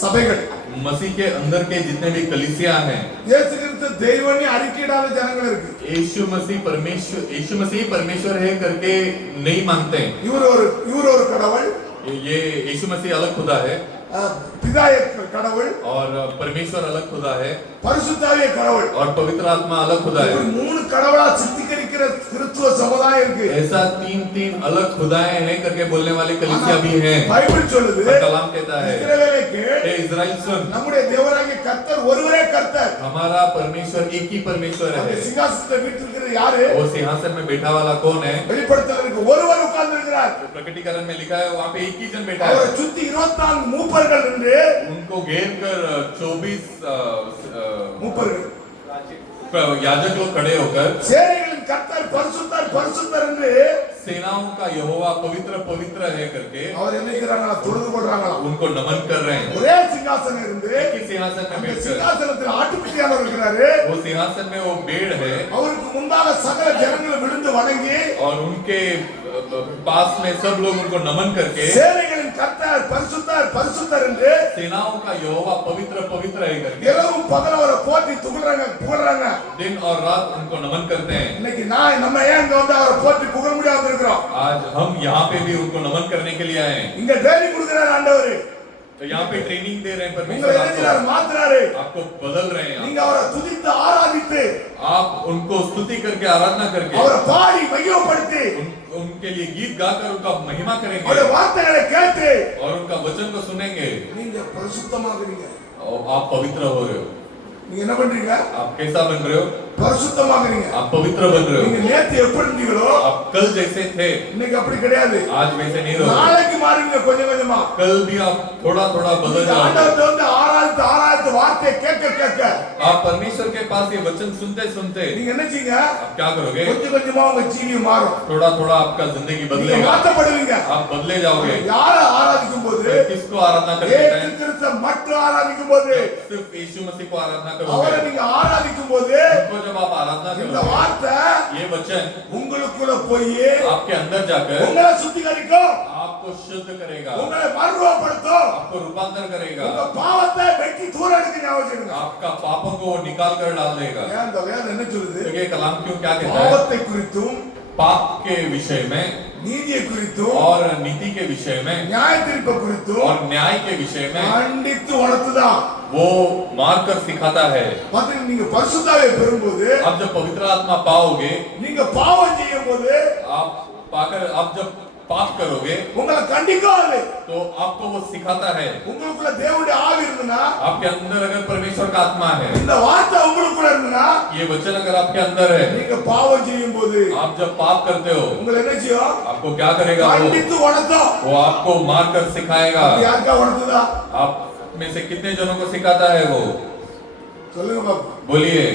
சபைகள், मसीह के अंदर के जितने भी कलीसिया हैं, இயேசு கிறிஸ்து தெய்வம்னு அறிக்கையிடாத ஜனங்கள் இருக்கு. यीशु मसीह परमेश्वर है करके नहीं मानते हैं। இவர் ஒரு கடவுள், ये यीशु मसीह अलग खुदा है பிதா கடவுள், और परमेश्वर अलग खुदा है பரிசுத்தாவிய கடவுள். और पवित्र आत्मा अलग खुदा है। ஒரு மூணு கடவுளா சித்தரிக்கிற கிறிஸ்துவ சமுதாயம் இருக்கு. ऐसा तीन अलग खुदाएं हैं करके बोलने वाले कलीसिया भी हैं। பைபிள் சொல்லுது, पर कलाम कहता है, இஸ்ரவேலுக்கு हे इस्राएल सुन, நம்முடைய தேவனாகிய கர்த்தர் ஒருவரே கர்த்தர். हमारा परमेश्वर एक ही परमेश्वर அந்த है। சிங்காசனத்தை வீற்றிருக்கிறது யாரு? वो सिंहासन में बैठा वाला कौन है? வெளிப்படுத்தலுக்கு ஒருவர் உட்கார்ந்து இருக்கிறார். प्रकटीकरण में लिखा है वहाँ पे एक ही जन बैठा அவரை है। சுத்தி 24 மூப்பர்கள் நின்று, उनको घेर कर 24 மூப்பர்கள் याजक लोग खड़े होकर சேனைகளின் கர்த்தர் பரிசுத்தர் பரிசுத்தர் என்று सेनाओं का यहोवा पवित्र पवित्र है करके அவர் என்ன செய்றாங்களா? தொழுது கொள்றாங்களா? उनको नमन कर रहे हैं। ஒரே சிங்காசனம் இருந்து एक ही सिंहासन में அந்த बैठकर, சிங்காசனத்தில் ஆட்டுக்குட்டியானவர் இருக்கிறாரு. वो सिंहासन में वो भेड़ है அவருக்கு முன்பாக சகல ஜனங்கள் விழுந்து வணங்கி, और उनके पास में सब लोग उनको नमन करके சேனைகளின் கர்த்தர் பரிசுத்தர் பரிசுத்தர் என்று सेनाओं का यहोवा पवित्र पवित्र है करके இரவும் பகலும் அவரை போற்றி புகழ்றாங்க. दिन और रात उनको नमन करते हैं। இன்னைக்கு நம்ம ஏன் இங்க வந்து அவரை போற்றி புகழ முடியாம இருக்கிறோம்? आज हम यहाँ पे भी उनको नमन करने के लिए आए हैं। இங்க ட்ரைனிங் கொடுக்கிறார் ஆண்டவர். तो यहाँ पे ट्रेनिंग दे रहे हैं உங்களை परमेश्वर என்ன செய்றாரு? आपको, மாத்துறாரு. आपको बदल रहे हैं। நீங்க அவரை துதித்து ஆராதித்து, आप उनको स्तुति करके आराधना करके அவரை பாடி மகிமைப்படுத்தி, उनके लिए गीत गाकर उनका महिमा करेंगे அவருடைய வார்த்தைகளை கேட்டு और उनका वचन को सुनेंगे நீங்க பரிசுத்தமாகறீங்க. और आप पवित्र हो रहे हो। நீங்க என்ன பண்றீங்க? आप कैसा बन रहे हो? பரிசுத்தமாகறீங்க. आप पवित्र बन रहे நீங்க हो। நேத்து எப்படி இருந்தீங்களோ आप कल जैसे थे இன்னைக்கு அப்படி கிடையாது. आज वैसे नहीं रहोगे। நாளைக்கு மாறுவீங்க கொஞ்சம் கொஞ்சமா. कल भी आप थोड़ा थोड़ा बदल இந்த जाओगे। ஆண்டவர்ட்ட வந்து ஆராதித்து ஆராதித்து ஆராதித்து வார்த்தையை கேட்க கேட்க आप परमेश्वर के पास ये वचन सुनते सुनते நீங்க என்ன செய்யுங்க, आप क्या करोगे? கொஞ்சம் கொஞ்சமா உங்க ஜீவியம் மாறும், थोड़ा थोड़ा आपका जिंदगी நீங்க बदलेगा, மாற்றப்படுவீங்க. आप बदले जाओगे। யாரை ஆராதிக்கும் போது, किसको आराधना करते இயேசு हैं? கிறிஸ்துவை மட்டும் ஆராதிக்கும் போது, सिर्फ यीशु मसीह को आराधना அவரை करोगे। நீங்க ஆராதிக்கும் போது उनको जब आप आराधना இந்த करोगे, வார்த்தை ये वचन உங்களுக்குள்ள போய் आपके अंदर जाकर உங்களை சுத்திகரிக்கும், आपको शुद्ध करेगा, உங்களை மறுரூபப்படுத்தும், आपको रूपांतर करेगा, உங்க பாவத்தை வெட்டி தூர எடுக்க ஞாபகம் வச்சுக்கோங்க. आपका पापों को वो निकाल कर डाल देगा। ஏன் இந்த வேதம் என்ன சொல்லுது? तो ये कलाम क्यों क्या कहता है? பாவத்தை குறித்தும் पाप के विषय में நீதியை குறித்தும் और नीति के विषय में நியாய தீர்ப்பு குறித்தும் और न्याय के विषय में கண்டித்து உணர்த்துதான். वो मारकर सिखाता है। பாத்தீங்க, நீங்க பரிசுத்தாவை பெறும்போது, आप जब पवित्र आत्मा पाओगे, நீங்க பாவம் செய்யும் போது आप पाकर आप जब पाप करोगे உங்களை கண்டிக்காது. तो आपको वो सिखाता है। உங்களுக்குள்ள தேவனுடைய ஆவி இருந்தனா, आपके अंदर अगर परमेश्वर का आत्मा है, இந்த வார்த்தை உங்களுக்குள்ள இருந்தனா, ये वचन अगर आपके अंदर है, நீங்க பாவம் செய்யும் போது आप जब पाप करते हो, உங்களை என்ன செய்யும்? आपको क्या करेगा? கண்டித்து உணர்த்தும். वो आपको मारकर सिखाएगा। அது யாருக்கா உணர்த்துதா? आप में से कितने जनों को सिखाता है वो? சொல்லுங்க பாப்பா. बोलिए।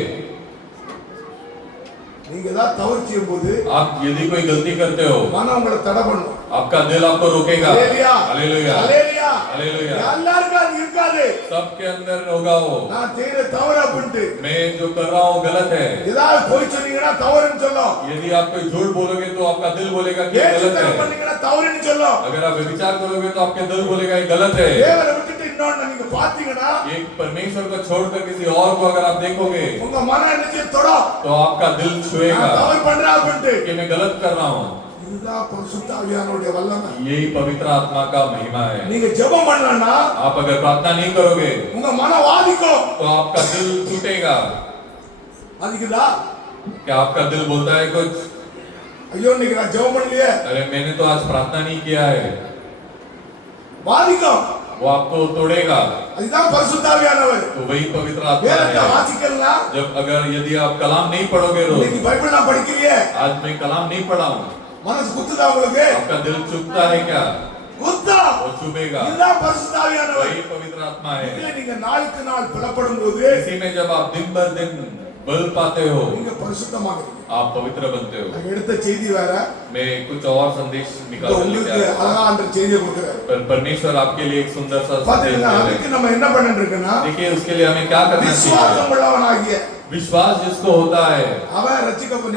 நீங்க ஏதாவது தவறு செய்யும் போது आप यदि कोई गलती करते हो, மனம் உங்களை தடை பண்ணும். आपका दिल आपको रोकेगा। ஹalleluya, हालेलुया, ஹalleluya, हालेलुया। எல்லாருக்கும் அது இருக்காது. सबके अंदर होगा वो, நான் செய்யற தவறு அப்படின்ட்டு मैं जो कर रहा हूँ गलत है। ஏதாவது போய் சொன்னீங்கன்னா தவறுன்னு சொல்லும். यदि आप कोई झूठ बोलोगे तो आपका दिल बोलेगा कि ये गलत ஏசுத்தனம் है। பண்ணீங்கன்னா தவறுன்னு சொல்லும். अगर आप व्यभिचार करोगे तो आपके दिल बोलेगा ये गलत है। தேவனை விட்டுட்டு இன்னொன்னு நீங்க பாத்தீங்கன்னா एक परमेश्वर को छोड़कर किसी और को अगर आप देखोगे உங்க மனம் என்ன செய்ய தொடும்? तो आपका दिल छुएगा நான் தவறு பண்றேன் அப்படின்ட்டு. कि मैं गलत कर रहा हूँ। இதுதான் பரிசுத்த ஆவியானவருடைய வல்லமை. यही पवित्र आत्मा का महिमा है। நீங்க ஜெபம் பண்ணலன்னா आप अगर प्रार्थना नहीं करोगे உங்க மனம் வாதிக்கும். तो आपका दिल टूटेगा। அதுக்குதா क्या आपका दिल बोलता है कुछ? ஐயோ இன்னைக்கு நான் ஜெபம் பண்ணலையே, अरे मैंने तो आज प्रार्थना नहीं किया है। வாதிக்கும். वो आपको तोड़ेगा। அதுதான் பரிசுத்த ஆவியானவர். तो वही पवित्र आत्मा வேதத்தை है। வாசிக்கலாம். जब अगर यदि आप कलाम नहीं पढ़ोगे रोज, இன்னைக்கு பைபிள் நான் படிக்கலையே, आज मैं कलाम नहीं पढ़ा हूँ, மனசு குத்துதா உங்களுக்கு? आपका दिल चुभता है क्या? குத்தா. वो चुभेगा। இதுதான் பரிசுத்த ஆவியானவர். वही पवित्र आत्मा है। இதுல நீங்க நாளுக்கு நாள் பலப்படும் போது इसी में जब आप दिन भर दिन बल पाते हो, நீங்க பரிசுத்தமாகிறீங்க. आप पवित्र बनते हो। நான் எடுத்த செய்தி வேற, मैं कुछ और संदेश निकाल कर लेके உங்களுக்கு आया हूं। அழகா அந்த செய்தியை கொடுக்குறாரு. पर परमेश्वर आपके लिए एक सुंदर सा संदेश பாத்தீங்கன்னா दे रहे அதுக்கு हैं। நம்ம என்ன பண்ணிட்டு இருக்கோம்னா, देखिए उसके लिए हमें क्या करना चाहिए? விசுவாசம் உள்ளவனாகிய विश्वास जिसको होता है அவன்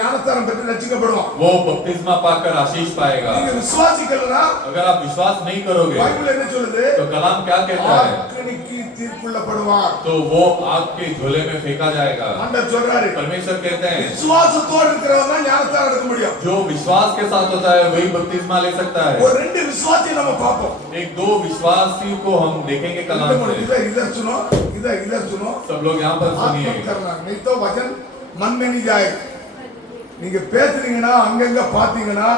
ஞானஸ்தானம் பெற்று ரட்சிக்கப்படுவான். वो बपतिस्मा पाकर आशीष पाएगा। நீங்க விசுவாசிக்கலனா अगर आप विश्वास नहीं करोगे பைபிள் என்ன சொல்லுது? तो कलाम क्या कहता है? ஆக்கினிக்கு தீர்ப்புள்ளப்படுவார். तो वो आग के झोले में फेंका जाएगा। ஆண்டவர் சொல்றாரு, परमेश्वर कहते हैं விசுவாசத்தோடு இருக்கிறவன் தான் ஞானஸ்தானம் எடுக்க முடியும். जो विश्वास के साथ होता है वही बपतिस्मा ले सकता है। ஒரு ரெண்டு விசுவாசியை நம்ம பார்ப்போம். एक दो विश्वासियों को हम देखेंगे कलाम से। इधर सुनो, इधर सुनो. सब लोग यहाँ पर आत्मा सुनिए। करना नहीं तो वचन मन में नहीं जाएगा. நீங்க பேசுறீங்கன்னா அங்கங்க பாத்தீங்கன்னா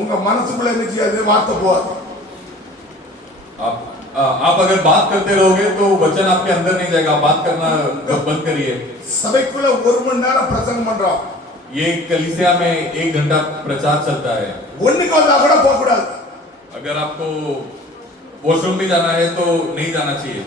உங்க மனசுக்குள்ள என்ன செய்யாது? வார்த்தை போகாது. आप अगर बात करते रहोगे तो वचन आपके अंदर नहीं जाएगा। बात करना बंद करिए। சபைக்குள்ள ஒரு மணி நேரம் பிரசங்கம் பண்றோம். ये कलीसिया में 1 घंटा प्रचार चलता है। ஒண்ணுக்கு வந்தா கூட போக கூடாது. अगर आपको वॉशरूम भी जाना है तो नहीं जाना चाहिए।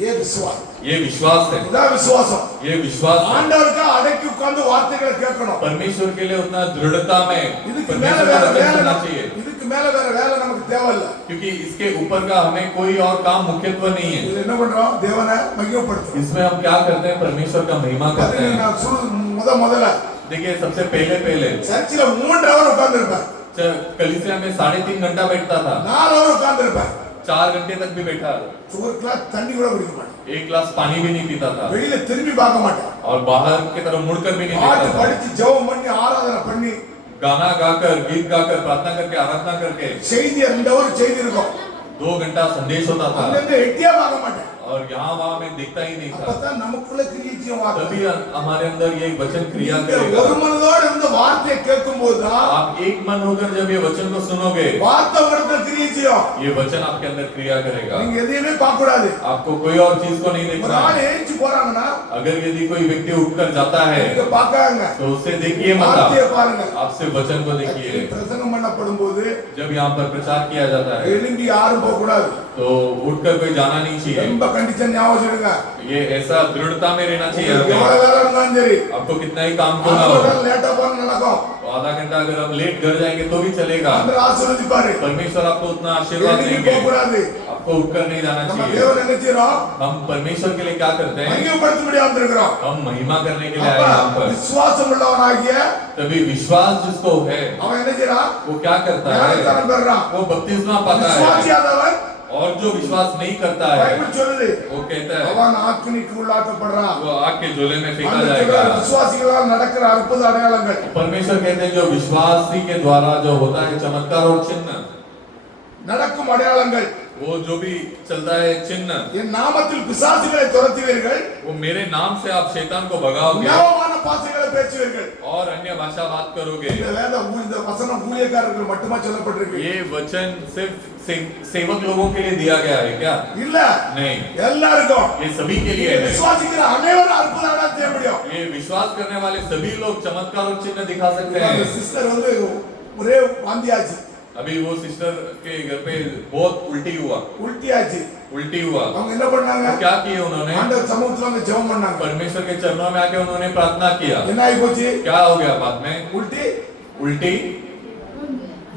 ये विश्वास, ये विश्वास है। இதான் விசுவாசம். ये विश्वास है। ஆண்டவருக்கு அடக்கி உட்கார்ந்து வார்த்தைகளை கேட்கணும். परमेश्वर के लिए उतना दृढ़ता में இதுக்கு மேல परमेश्वर வேற का वचन வேலை सुनना चाहिए। இதுக்கு மேல வேற வேலை நமக்கு தேவையில்ல. क्योंकि इसके ऊपर का हमें कोई और काम मुख्यत्व नहीं है। இதுல என்ன பண்றோம்? தேவனை மகிமைப்படுத்துறோம். इसमें हम क्या करते हैं? परमेश्वर का महिमा करते हैं। நான் முதல்ல देखिए सबसे पहले சர்ச்சில் 3 ஹவர் உட்கார்ந்திருப்பேன். कलीसिया में 3.5 घंटा बैठता था। 4 ஹவர் உட்கார்ந்திருப்பேன். 4 घंटे तक भी बैठा। ஒரு கிளாஸ் தண்ணி கூட குடிக்க மாட்டேன். 1 गिलास पानी भी नहीं पीता था வெளியில திரும்பி பார்க்க மாட்டேன். और बाहर की तरफ मुड़कर भी नहीं பாட்டு देखता था। படிச்சு ஜெபம் பண்ணி ஆராதனை பண்ணி गाना गाकर गीत गाकर प्रार्थना करके आराधना करके செய்தி 2 ஹவர் செய்தி இருக்கும். 2 घंटा संदेश होता था அங்க எட்டியா பார்க்க மாட்டேன். और यहाँ वहाँ में दिखता ही नहीं था। அப்பதான் நமக்குள்ள கிரியேட்டிவ் வார்த்தை. तभी हमारे अंदर ये वचन क्रिया நீங்க करेगा। ஒரு மனதோட இந்த வார்த்தையை கேட்கும்போது தான் आप एक मन होकर जब ये वचन को सुनोगे, வார்த்தை உங்களுக்கு கிரியேட்டிவ். ये वचन आपके अंदर क्रिया करेगा। நீங்க எதையுமே பார்க்க கூடாது. आपको कोई और चीज को नहीं ஒரு देखना ஆள் है। ஏஞ்சி போறாங்கன்னா अगर यदि कोई व्यक्ति उठकर जाता है இங்க பார்க்காங்க तो उससे देखिए मत வார்த்தையை आप பாருங்க आपसे वचन को देखिए பிரசங்கம் பண்ணப்படும் போது जब यहाँ पर प्रचार किया जाता है எழும்பி யாரும் போக கூடாது तो उठकर कोई जाना नहीं चाहिए ரொம்ப கண்டிஷன் ஞாபகம் வச்சிடுங்க ये ऐसा दृढ़ता में रहना चाहिए हमें। எவ்வளவு வேலை இருந்தாலும் சரி आपको कितना ही काम क्यों ना हो ஹாஸ்பிடல் லேட்டா போன நடக்கும் तो आधा घंटा अगर हम लेट घर जाएंगे तो भी चलेगा அந்த ஆசீர்வதிப்பாரு परमेश्वर आपको उतना आशीर्वाद எழும்பி देंगे போக கூடாது आपको उठकर नहीं जाना நம்ம चाहिए தேவன் என்ன செய்றோம் हम परमेश्वर के लिए क्या करते हैं மையப்படுத்தும்படி வந்திருக்கிறோம் हम महिमा करने के लिए आए அப்ப यहाँ पर விசுவாசம் உள்ளவனாகிய तभी विश्वास जिसको है அவன் என்ன செய்றான் वो क्या करता ஞானஸ்நானம் है பெறான் वो बपतिस्मा पाता है விசுவாசியாதவன் और जो विश्वास नहीं करता है பைபிள் சொல்லுது वो कहता है அவன் ஆக்கினிக்கு உள்ளாக்கப்படுறான் वो आग के झोले में फेंका அந்த जाएगा விசுவாசிகளால் நடக்கிற அற்புத அடையாளங்கள் परमेश्वर कहते हैं जो विश्वासी के द्वारा जो होता है चमत्कार और चिन्ह நடக்கும் அடையாளங்கள் वो जो भी चलता है चिन्ह என் நாமத்தில் பிசாசுகளை துரத்துவீர்கள் वो मेरे नाम से आप शैतान को भगाओगे ஞாபகமான பாசைகளை பேசுவீர்கள் और अन्य भाषा बात करोगे இந்த வேத இந்த வசனம் ஊழியக்காரர்கள் மட்டுமா சொல்லப்பட்டிருக்கு ये वचन सिर्फ सेवक लोगों के लिए दिया गया है क्या இல்ல नहीं எல்லாருக்கும் ये सभी के लिए है விசுவாசிக்கிற அனைவரும் அற்புத அடையாளம் செய்ய முடியும் ये विश्वास करने वाले सभी लोग चमत्कार और चिन्ह दिखा सकते அந்த हैं சிஸ்டர் வந்து ஒரே வாந்தியாச்சு अभी वो सिस्टर के घर पे बहुत உல்ட்டியாச்சு उल्टी हुआ அவங்க என்ன பண்ணாங்க तो क्या किए उन्होंने ஆண்டவர் சமூகத்துல வந்து ஜெபம் பண்ணாங்க परमेश्वर के चरणों में आके उन्होंने प्रार्थना किया என்ன ஆகி போச்சு क्या हो गया बाद में உல்ட்டி उल्टी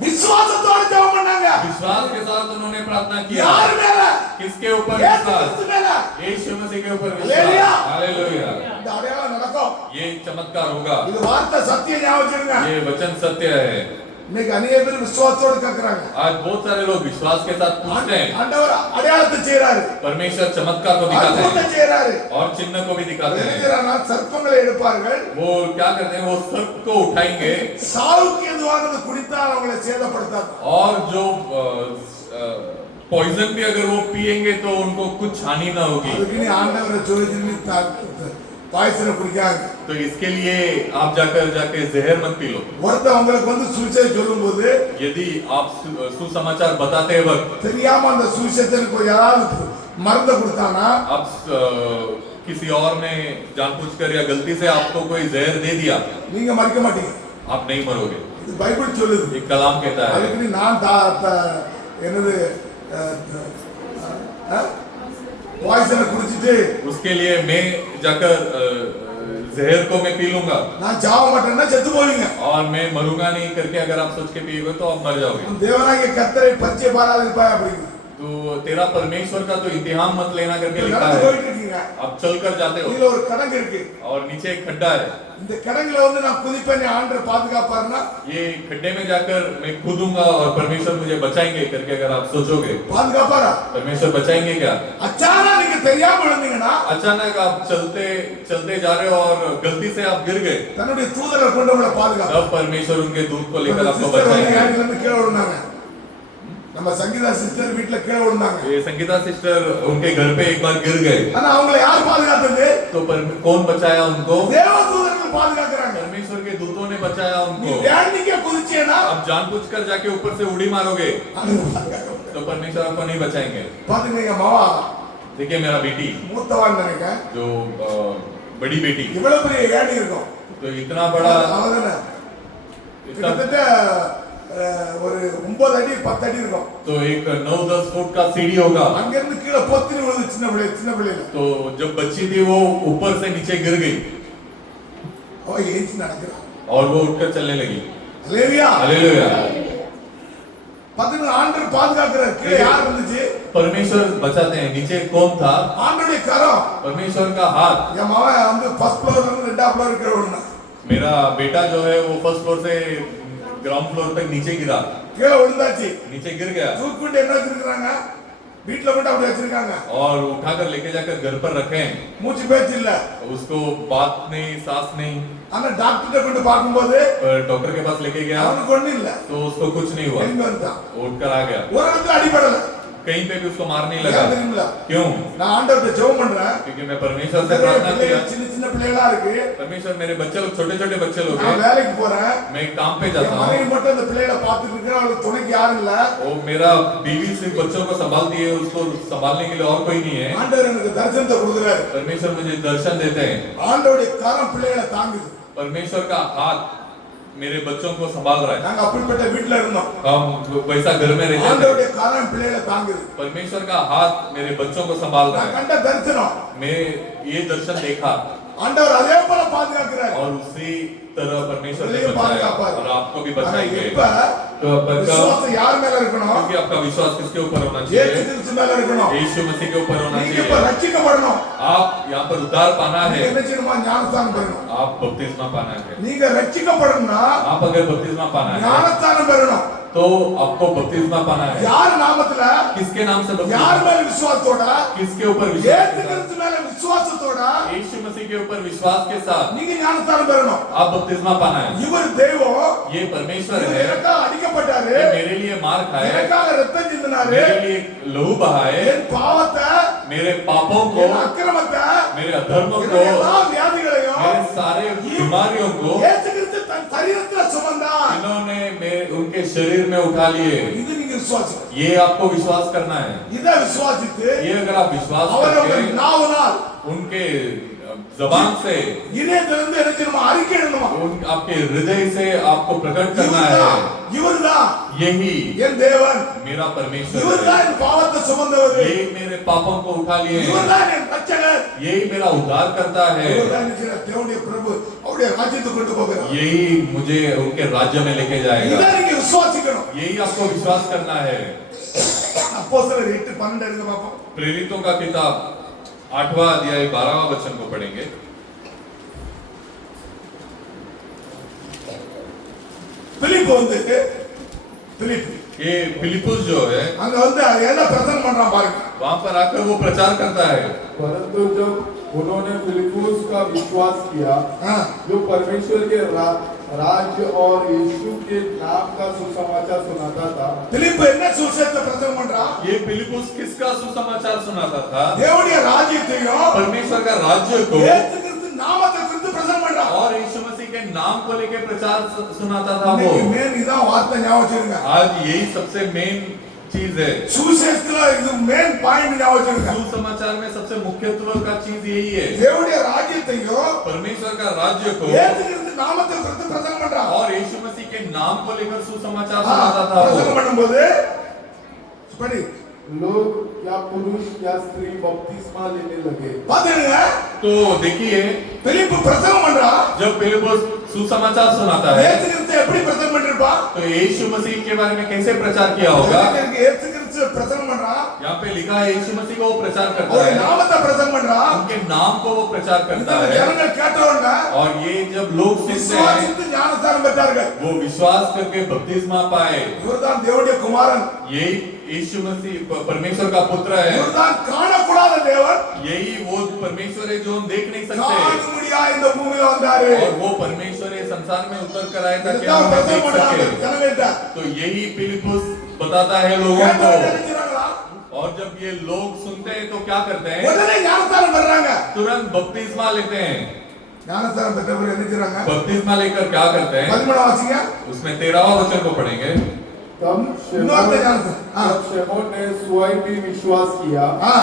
விசுவாசத்தோட ஜெபம் பண்ணாங்க विश्वास के साथ उन्होंने प्रार्थना किया யார் மேல किसके ऊपर இயேசு विश्वास கிறிஸ்து மேல यीशु मसीह के ऊपर हालेलुया। विश्वास हालेलुया இந்த அடையாளம் நடக்கும் ये चमत्कार होगा இது வார்த்தை சத்தியம் ஞாபகம் வச்சிருங்க ये वचन सत्य है இன்னைக்கு अनेक பேர் விசுவாசத்தோட கேக்குறாங்க आज बहुत सारे लोग विश्वास के साथ पूछते हैं ஆண்டவர் அடையாளத்தை செய்றாரு परमेश्वर चमत्कार को दिखाते அற்புதத்தை हैं செய்றாரு और चिन्ह को भी दिखाते हैं என்கிறானா சர்ப்பங்களை எடுப்பார்கள் वो क्या करते हैं वो सर्प को उठाएंगे சாவுக்கு எதுவானது குடித்தால் அவங்களை சேதப்படுத்தாது और जो पॉइजन भी अगर वो पिएंगे तो उनको कुछ हानि ना होगी அதுக்கு நீ ஆண்டவரை சொல்லி பாய்ச்சல குடிக்காங்க तो इसके लिए आप जाके जहर मत पी लो ஒருத்தன் உங்களுக்கு வந்து சுவிசேஷம் சொல்லும்போது यदि आप सुसमाचार बताते वक्त தெரியாம அந்த சுவிசேஷத்துக்கு யாராவது மருந்து கொடுத்தானா आप किसी और ने जानबूझकर या गलती से आपको कोई जहर दे दिया நீங்க மறிக்க மாட்டீங்க आप नहीं मरोगे இது பைபிள் சொல்லுது एक कलाम कहता है அதுக்கு நீ நான் என்னது பாய்ச்சலை குடிச்சிட்டு उसके लिए मैं जाकर जहर को मैं पी लूंगा நான் சாவ மாட்டேன்னா செத்து போவீங்க और मैं मरूंगा नहीं करके अगर आप सोच के पिएगा तो आप मर जाओगे உன் தேவனாகிய கர்த்தரை பச்சை பாராதிருப்பாய் அப்படிங்குது तो तेरा परमेश्वर का तो इम्तिहान मत लेना करके लिखा நடந்து है போயிட்டு இருக்கீங்க आप चल कर जाते हो இதுல ஒரு கணக்கு இருக்கு और नीचे एक खड्डा है இந்த கணக்குல வந்து நான் குதிப்பேன் ஆண்டவர் பாதுகாப்பாருன்னா ये खड्डे में जाकर मैं कूदूंगा और परमेश्वर मुझे बचाएंगे करके अगर आप सोचोगे பாதுகாப்பாரா परमेश्वर बचाएंगे क्या அச்சானா நீங்க தெரியாம விழுந்தீங்கன்னா अचानक आप चलते चलते जा रहे हो और गलती से आप गिर गए தன்னுடைய தூதரை கொண்டு உங்களை பாதுகாப்பு तब परमेश्वर उनके दूत को लेकर आपको சிஸ்டர் வந்து बचाएंगे ஏணில இருந்து கீழே விழுந்தாங்க நம்ம சங்கீதா சிஸ்டர் வீட்ல கீழே விழுந்தாங்க ये संगीता सिस्टर उनके घर पे एक बार गिर गए ஆனா அவங்களை யார் பாதுகாத்தது तो कौन बचाया उनको தேவதூதர்கள் பாதுகாக்கறாங்க परमेश्वर के दूतों ने बचाया நீ उनको வேண்டிக்க குதிச்சேனா अब जानबूझकर जाके ऊपर से उड़ी मारोगे तो परमेश्वर आपको नहीं बचाएंगे பாத்துங்க மாவா देखिए मेरा बेटी மூத்தவான் நினைக்கிறேன் जो बड़ी बेटी இவ்வளவு பெரிய ஏணி இருக்கும் तो इतना बड़ा அவதானே इतना கிட்டத்தட்ட ஒரு 9 அடி 10 அடி இருக்கும் तो एक 9-10 फुट का सीढ़ी होगा அங்க இருந்து கீழே பொத்தினி விழுது சின்ன பிள்ளைல तो जब बच्ची थी वो ऊपर से नीचे गिर गई அவ ஏஞ்சி நடக்கிறா और वो उठकर चलने लगी அல்லேலூயா हालेलुया பாத்தீங்க ஆண்டவர் பாதுகாக்கிறார் கீழே யார் இருந்துச்சு परमेश्वर बचाते हैं नीचे कौन था ஆண்டவருடைய கரம் परमेश्वर का हाथ என் மகன் வந்து ஃபர்ஸ்ட் ஃப்ளோர்ல இருந்து ரெண்டாவது ஃப்ளோர் கீழே விழுந்தான் मेरा बेटा जो है वो फर्स्ट फ्लोर से ग्राउंड फ्लोर तक नीचे गिरा கீழே விழுந்தாச்சு नीचे गिर गया தூக்கிட்டு என்ன வச்சிருக்காங்க வீட்ல மட்டும் அப்படி வச்சிருக்காங்க और उठाकर लेके जाकर घर पर रखे हैं மூச்சு பேச்சு இல்ல उसको बात नहीं सांस नहीं ஆனா டாக்டர்கிட்ட கொண்டு பார்க்கும்போது पर डॉक्टर के पास लेके गया அவனுக்கு ஒண்ணு இல்ல तो उसको कुछ नहीं हुआ எங்க வந்தான் वो उठकर आ गया ஒரு இடத்துல அடிபடல कहीं पे भी उसको मार नहीं ஏன் लगा। தெரியுங்களா? क्यों? நான் ஆண்டவர்கிட்ட ஜெபம் பண்றேன். क्योंकि मैं परमेश्वर से நிறைய प्रार्थना किया, பிள்ளைகள் சின்ன சின்ன பிள்ளைகளா இருக்கு. परमेश्वर मेरे बच्चे लोग छोटे छोटे बच्चे लोग நான் हैं, வேலைக்கு போறேன். मैं एक काम पे என் जाता மனைவி हूँ, மட்டும் அந்த பிள்ளைகளை பார்த்துட்டு இருக்கேன். அவளுக்கு துணைக்கு யாரும் இல்ல. वो मेरा बीवी सिर्फ बच्चों को संभालती है, उसको संभालने के लिए और कोई नहीं है। ஆண்டவர் எனக்கு தரிசனத்தை கொடுக்குறாரு. परमेश्वर मुझे दर्शन देते हैं, ஆண்டவருடைய கரம் பிள்ளைகளை தாங்குது. परमेश्वर का हाथ मेरे बच्चों को संभाल रहा है। நாங்க அப்படிப்பட்ட வீட்ல இருந்தோம். हम वैसा घर में रहते थे, ஆண்டவருடைய கரம் பிள்ளைகளை தாங்குது. परमेश्वर का हाथ मेरे बच्चों को संभाल रहा நான் है। கண்ட தரிசனம் मैं ये दर्शन देखा ஆண்டவர் அதே போல பாதுகாக்கிறார். और उसी तरह परमेश्वर ने मुझे बचाया बात और आपको भी ஆனா बचाएंगे। இப்ப तो आपका விசுவாசம் யார் மேல இருக்கணும்? क्योंकि आपका विश्वास किसके ऊपर होना இயேசு चाहिए? கிறிஸ்து மேல இருக்கணும். यीशु मसीह के ऊपर होना நீங்க இப்ப चाहिए। ரட்சிக்கப்படணும். आप यहाँ पर उद्धार पाना நீங்க है, என்ன செய்யணுமா? ஞானஸ்தானம் பெறணும். आप बपतिस्मा पाना है। நீங்க ரட்சிக்கப்படணும்னா आप अगर बपतिस्मा पाना है ஞானஸ்தானம் பெறணும். तो आपको बपतिस्मा पाना है। யார் நாமத்துல, किसके नाम से யார் बपतिस्मा? மேல விசுவாசத்தோட, किसके ऊपर இயேசு विश्वास के साथ? கிறிஸ்து மேல விசுவாசத்தோட यीशु मसीह के ऊपर विश्वास के साथ நீங்க ஞானஸ்தானம் பெறணும். आप बपतिस्मा पाना है। இவர் தெய்வம். ये परमेश्वर இவர் है, எனக்காக அடிக்கப்பட்டாரு. ये मेरे लिए मार खाए, எனக்காக ரத்தம் சிந்தினாரு. मेरे लिए लहू बहाए, என் பாவத்தை, मेरे पापों को, என் அக்கிரமத்தை, मेरे अधर्मों என் को, எல்லா வியாதிகளையும் मेरे सारे बीमारियों को இயேசு கிறிஸ்து தன் சரீரத்துல சுமந்தார். इन्होंने उनके शरीर में उठा लिए। இது நீங்க விசுவாசிக்கணும். ये आपको विश्वास करना है। இத விசுவாசித்து ये अगर आप विश्वास அவரை करके உங்கள் நாவுனால் उनके जबान से, இதயத்திலிருந்து என்ன செய்யணுமா? அறிக்கை எழுதணுமா? आपके हृदय से आपको प्रकट करना है, இவர்தான் यही என் தேவன். मेरा परमेश्वर இவர்தான் है, என் பாவத்தை சுமந்தவர். यही मेरे पापों को उठा लिए हैं, இவர்தான் என் ரட்சகர். यही मेरा उद्धार करता है, இவர்தான் என்ன செய்யறார்? தேவனுடைய பிரபு அவருடைய ராஜ்யத்துக்கு கொண்டு போகிறார். यही मुझे उनके राज्य में लेके இத जाएगा। நீங்க விசுவாசிக்கணும். यही आपको विश्वास करना है। அப்போஸ்தலர் 8:12 எடுங்க பாப்போம். प्रेरितों का किताब 8वां अध्याय 12वां वचन को पढ़ेंगे। பிலிப்பு வந்து பிலிப்பு ये फिलिपुस जो है அங்க வந்து என்ன பிரசங்கம் பண்றான் பாருங்க. वहां पर आकर वो प्रचार करता है, परंतु जब उन्होंने फिलिप्पुस का विश्वास किया, ஆ. जो परमेश्वर के राज्य और यीशु के नाम का सुसमाचार सुनाता था, பிலிப்பு என்ன சுவிசேஷத்தை பிரசங்கம் பண்றான்? ये फिलिपुस किसका सुसमाचार सुनाता था? தேவனுடைய ராஜ்யத்தையும் परमेश्वर का राज्य को இயேசு கிறிஸ்து நாமத்தை குறித்து பிரசங்கம் பண்றான். और यीशु मसीह के नाम को लेकर प्रचार सुनाता था वो। இன்னைக்கு மேன் இதான் வார்த்தை ஞாபகம் வச்சிருங்க. आज यही सबसे मेन चीज है, சுவிசேஷத்துல இது மேன் பாயிண்ட் ஞாபகம் வச்சிருங்க. सुसमाचार में सबसे मुख्यत्व का चीज यही है, தேவனுடைய ராஜ்யத்தையும் परमेश्वर का राज्य को இயேசு கிறிஸ்து நாமத்தை குறித்து பிரசங்கம் பண்றான். और यीशु मसीह के नाम को लेकर सुसमाचार ஆ, सुनाता था பிரசங்கம் वो। பண்ணும்போது படி लोग या पुरुष या स्त्री बपतिस्मा लेने लगे। பாத்துங்க. तो देखिए, பிலிப்பு பிரசங்கம் பண்றான். जब फिलिपुस सुसमाचार सुनाता है இயேசு கிறிஸ்து எப்படி பிரசங்கம் பண்ணிருப்பான்? तो यीशु मसीह के बारे में कैसे प्रचार किया होगा? இயேசு கிறிஸ்து பிரசங்கம் பண்றான். यहाँ पे लिखा है यीशु मसीह को वो प्रचार करता அவருடைய है, நாமத்தை பிரசங்கம் பண்றான். उनके नाम को वो प्रचार करता இந்த है। ஜனங்கள் கேட்ட உடனே और ये जब लोग सुनते हैं விசுவாசித்து ஞானஸ்தானம் பெற்றார்கள். वो विश्वास करके बपतिस्मा पाए। இவர்தான் தேவனுடைய குமாரன். यही यीशु मसीह परमेश्वर का पुत्र है, இவர்தான் காணக்கூடாத தேவன். यही वो परमेश्वर है जो हम देख नहीं सकते, காணும்படியா இந்த பூமியில வந்தாரு. और वो परमेश्वर है संसार में उतर कर आया था कि இதுதான் हम उन्हें பிரசங்கம் देख பண்றாங்க सके। ஜனங்கள்ட்ட. तो यही फिलिपुस बताता है लोगों கேட்ட को, உடனே நினைக்கிறாங்களா? और जब ये लोग सुनते हैं तो क्या करते हैं? உடனே ஞானஸ்தானம் பெறாங்க. तुरंत बपतिस्मा लेते हैं। ஞானஸ்தானம் பெற்றவங்க என்ன செய்றாங்க? बपतिस्मा लेकर क्या करते हैं? 13 வாசிங்க. उसमें 13वां वचन को पढ़ेंगे। तब இன்னொருத்த ஞானஸ்தானம். ஆ. शमौन ने स्वयं भी विश्वास किया ஆ.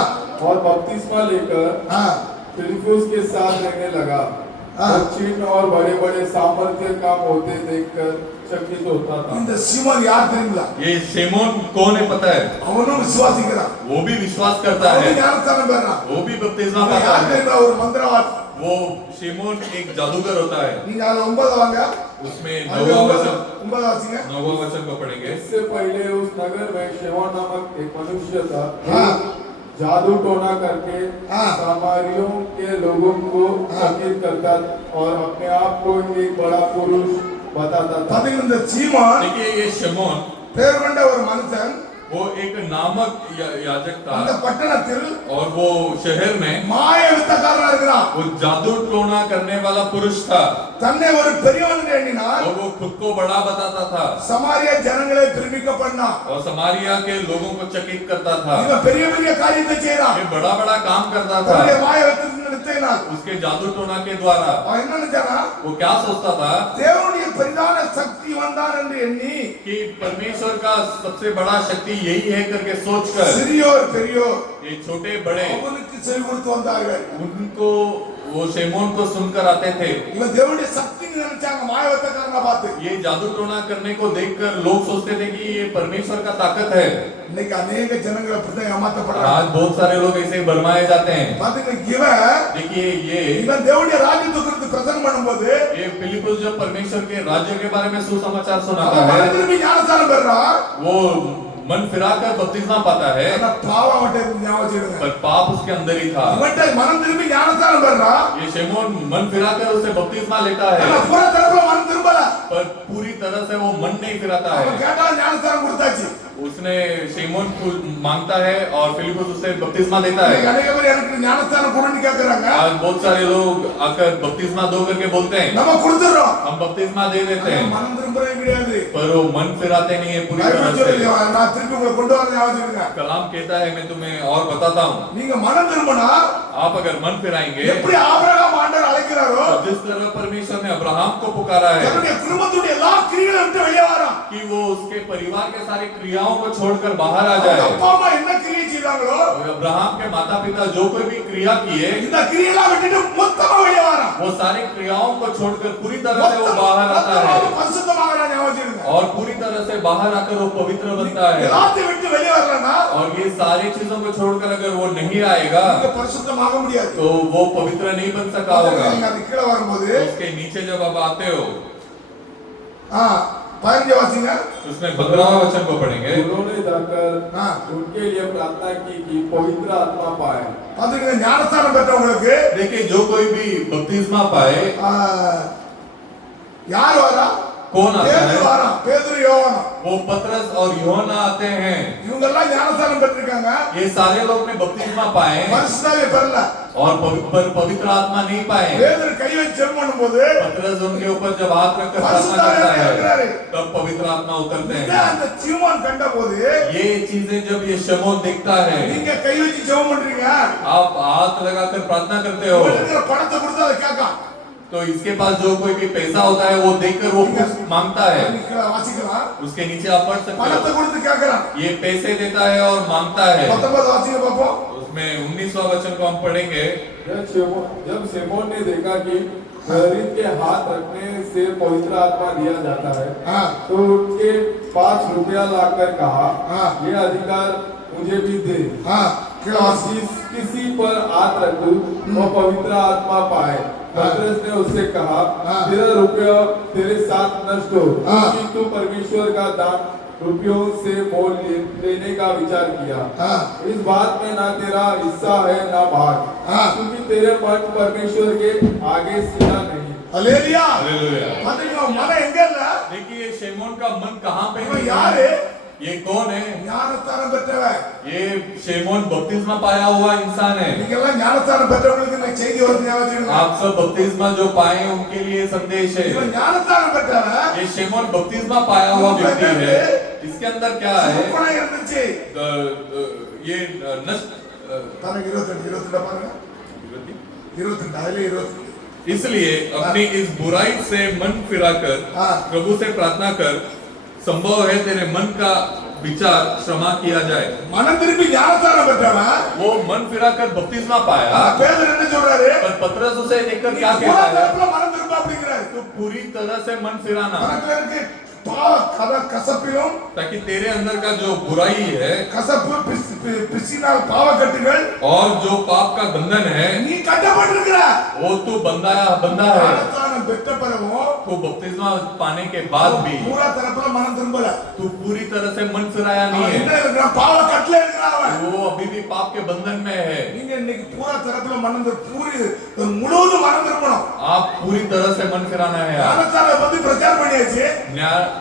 और बपतिस्मा लेकर ஆ. फिलिप्पुस के साथ रहने लगा। हाँ। और चिन्ह और बड़े बड़े सामर्थ्य काम होते देखकर चकित होता था। இந்த சீமோன் யார் தெரியுங்களா? ये शेमोन कौन है पता है? அவனும் விசுவாசிக்கிறான். वो भी विश्वास करता அவனும் है, ஞானஸ்தானம் பெறான். वो भी बपतिस्मा அவன் पाता யார் है। தெரியுங்களா? ஒரு மந்திரவாதி. वो शेमोन एक जादूगर होता है। நீங்க அதுல 9 வாங்க. उसमें அதுல 9वां 9 वचन 9 வாசிங்க. 9वां वचन को पढ़ेंगे। इससे पहले उस नगर में शमौन नामक एक मनुष्य था, हाँ। जादू टोना करके हाँ। सामरियों के लोगों को हाँ। चकित करता और अपने आप को एक बड़ा पुरुष बताता था। பாத்தீங்கன்னா இந்த சீமோன் देखिए ये शेमोन பேர் கொண்ட ஒரு மனுஷன் वो एक नामक याजक அந்த था பட்டணத்தில் और वो शहर में மாய வித்தக்காரனா இருக்கிறான். वो जादू टोना करने वाला पुरुष था தன்னை ஒரு பெரியவன் எண்ணினான். और वो खुद को बड़ा बताता था சமாரிய ஜனங்களை பிரமிக்க பண்ணான். और समारिया के लोगों को चकित करता था। இவன் பெரிய பெரிய காரியத்தை செய்றான். ये बड़ा बड़ा काम करता था தன்னுடைய மாய வித்தையினால். उसके जादू टोना के द्वारा। அவன் என்ன நினைச்சானா? वो क्या सोचता था தேவனுடைய பெரிதான சக்தி வந்தான் என்று எண்ணி कि परमेश्वर का सबसे बड़ा शक्ति यही है करके सोचकर சிறியோர் பெரியோர் ये छोटे बड़े அவனுக்கு செவி கொடுத்து வந்தார்கள். उनको वो शेमोन को सुनकर आते थे। இவன் தேவனுடைய சக்தின்னு நினைச்சாங்க மாய வித்தக்காரனை பார்த்து. ये जादू टोना करने को देखकर लोग सोचते थे कि ये परमेश्वर का ताकत है। இன்னைக்கு अनेक ஜனங்கள் அப்படிதான் और ஏமாத்தப்படுறாங்க. आज बहुत सारे लोग ऐसे ही भरमाए जाते हैं। பாத்தீங்கன்னா இவன் देखिए இவன் தேவனுடைய ராஜ்யத்தை குறித்து பிரசங்கம் பண்ணும்போது ये फिलिप्पुस जब परमेश्वर के राज्य के बारे में सुसमाचार सुनाता அவன் है மனதிரும்பி ஞானஸ்நானம் பெறான். वो मन फिराकर बपतिस्मा पाता है ஆனா பாவம் அவன்கிட்ட இருந்து ஞாபகம் வச்சுடுங்க. पर पाप उसके अंदर ही था। இவன்கிட்ட மனம் திரும்பி ஞானஸ்நானம் பெறான். ये शेमोन मन फिराकर उसे बपतिस्मा लेता ஆனா है பூரா தரப்புல மனம் திரும்பல. पर पूरी तरह से वो मन नहीं फिराता அவன் है। கேட்டா ஞானஸ்நானம் கொடுத்தாச்சு. उसने शेमोन को मांगता है और फिलिप्पुस उसे बपतिस्मा देता இன்னைக்கு है। अनेक பேர் எனக்கு ஞானஸ்நானம் கொடுன்னு கேக்குறாங்க. आज बहुत सारे लोग आकर बपतिस्मा दो करके बोलते हैं நம்ம கொடுத்துறோம். हम बपतिस्मा दे देते हैं மனம் திரும்பவே கிடையாது. पर वो मन फिराते नहीं है पूरी பைபிள் तरह சொல்லுது, से। நான் திருப்பி உங்களை கொண்டு வர ஞாபகம் வச்சுடுங்க. कलाम कहता है मैं तुम्हें और बताता हूँ நீங்க மனம் திரும்பினா आप अगर मन फिराएंगे எப்படி ஆபிரகாம் ஆண்டவர் அழைக்கிறாரோ तो जिस तरह परमेश्वर ने अब्राहम को पुकारा है தன்னுடைய குடும்பத்துடைய எல்லா கிரியைகளை விட்டு வெளியே வரான். कि वो उसके परिवार के सारी क्रियाओं को छोड़कर बाहर आ அவங்க जाए। அப்பா அம்மா என்ன கிரியை செய்தாங்களோ अब्राहम के माता पिता जो कोई भी क्रिया किए இந்த கிரியையெல்லாம் விட்டுட்டு மொத்தமா வெளியே வரான். वो सारी क्रियाओं को छोड़कर पूरी तरह से वो बाहर आता है பரிசுத்தமாகறான். ஞாபகம் வச்சுடுங்க. और पूरी तरह से बाहर आकर वो पवित्र बनता है। எல்லாத்தையும் விட்டு வெளியே வரலன்னா और ये सारी चीजों को छोड़कर अगर वो नहीं आएगा நீங்க பரிசுத்தமாக முடியாது. तो वो पवित्र नहीं बन सका होगा। நீங்க அது கீழே வரும்போது तो उसके नीचे जब आप आते हो 15 வாசிங்க. उसमें 15वां वचन को पढ़ेंगे। उन्होंने जाकर हाँ। उनके लिए प्रार्थना की कि पवित्र आत्मा पाए। பாத்தீங்கன்னா ஞானஸ்நானம் பெற்றவங்களுக்கு देखिए जो कोई भी बपतिस्मा पाए ஆ, யார் வரா? कौन आता பேதுரு है வரா. பேதுரு யோவான். वो पतरस और यूहन्ना आते हैं। இவங்க எல்லாம் ஞானஸ்நானம் பெற்றிருக்காங்க. ये सारे लोग ने बपतिस्मा पाए பரிசுத்தாவே பெறல. और पवित्र आत्मा नहीं पाए। பேதுரு கை வச்சு ஜெபம் பண்ணும்போது पतरस उनके ऊपर जब हाथ रखकर प्रार्थना करता है तब पवित्र आत्मा उतरते இத हैं। அந்த சீமோன் கண்டபோது ये चीजें जब ये शमोन दिखता है நீங்க கை வச்சு ஜெபம் பண்றீங்க. आप हाथ लगाकर प्रार्थना करते हो உங்களுக்கு இருக்கிற பணத்தை கொடுத்தா அதை கேட்கான். तो इसके पास जो कोई भी पैसा होता है वो देखकर वो कुछ मांगता है। நீங்க வாசிக்கலாம். उसके नीचे आप पढ़ सकते பணத்தை हो கொடுத்து கேட்கறான். ये पैसे देता है और मांगता है। 19 வாசிங்க பாப்போம். उसमें 19वां वचन को हम पढ़ेंगे। जब शेमोन ने देखा कि खरीद के हाथ रखने से पवित्र आत्मा दिया जाता है हाँ। तो उनके 5 रुपया लाकर कहा हाँ। ये अधिकार मुझे भी दे। கீழே வாசி. किसी पर हाथ रखूं वो पवित्र आत्मा पाए। पतरस ने उससे कहा हाँ। तेरा रुपया तेरे साथ नष्ट हो हाँ। क्योंकि तू परमेश्वर का दान रुपयों से मोल लेने का विचार किया। हाँ। इस बात में ना तेरा हिस्सा है ना भाग हाँ। क्योंकि तेरे मन परमेश्वर के आगे सीधा नहीं। அல்லேலூயா. हालेलुया। பாத்தீங்களா மனம் எங்க இல்ல? देखिए शेमोन का मन कहाँ पे இவன் है? யாரு? ये कौन है? ஞானஸ்நானம் பெற்றவன். ये शेमोन बपतिस्मा पाया हुआ इंसान है। நீங்க எல்லாம் ஞானஸ்நானம் பெற்றவங்களுக்கு இந்த செய்தி வருது ஞாபகம் வச்சுக்கோங்க. आप सब बपतिस्मा जो पाए उनके लिए संदेश है। இவன் ஞானஸ்நானம் பெற்றவன். ये शेमोन बपतिस्मा पाया हुआ व्यक्ति है। इसके अंदर क्या है? சுப்பனம் இருந்துச்சு. ये नष्ट பாருங்க 22 பாருங்க. 22 அதுல 22. इसलिए अपनी इस बुराई से मन फिराकर हाँ। प्रभु से प्रार्थना कर संभव है तेरे मन का विचार क्षमा किया जाए। மனம் திரும்பி ஞானஸ்நானம் பெற்றவன். वो मन फिराकर बपतिस्मा पाया பேதுரு என்ன சொல்றாரு? पर पतरस उसे देखकर क्या பூரா कहता है? தரப்புல மனம் திரும்ப அப்படிங்கிறாரு. तो पूरी तरह से मन फिराना உனக்கு இருக்கு பாவ கசப்பிலும் ताकि तेरे अंदर का जो बुराई है கசப்பு பிசினால் பாவக்கட்டுகள் और जो पाप का बंधन है நீ கட்டப்பட்டிருக்கிற. वो तू बंधा है। ஞானஸ்நானம் பெற்ற பிறகும் को बपतिस्मा पाने के बाद भी பூரா தரப்புல மனம் திரும்பல. तू पूरी तरह से मन फिराया அவன் नहीं என்ன है, இருக்கிறான்? பாவ கட்டளை இருக்கிறான் அவன். वो अभी भी पाप के बंधन में है। நீங்க இன்னைக்கு பூரா தரப்புல மனம் முழுவதும் மனம் திரும்பணும். आप पूरी तरह से मन फिराना है। ஞானஸ்தானத்தை பத்தி பிரச்சாரம் பண்ணியாச்சு.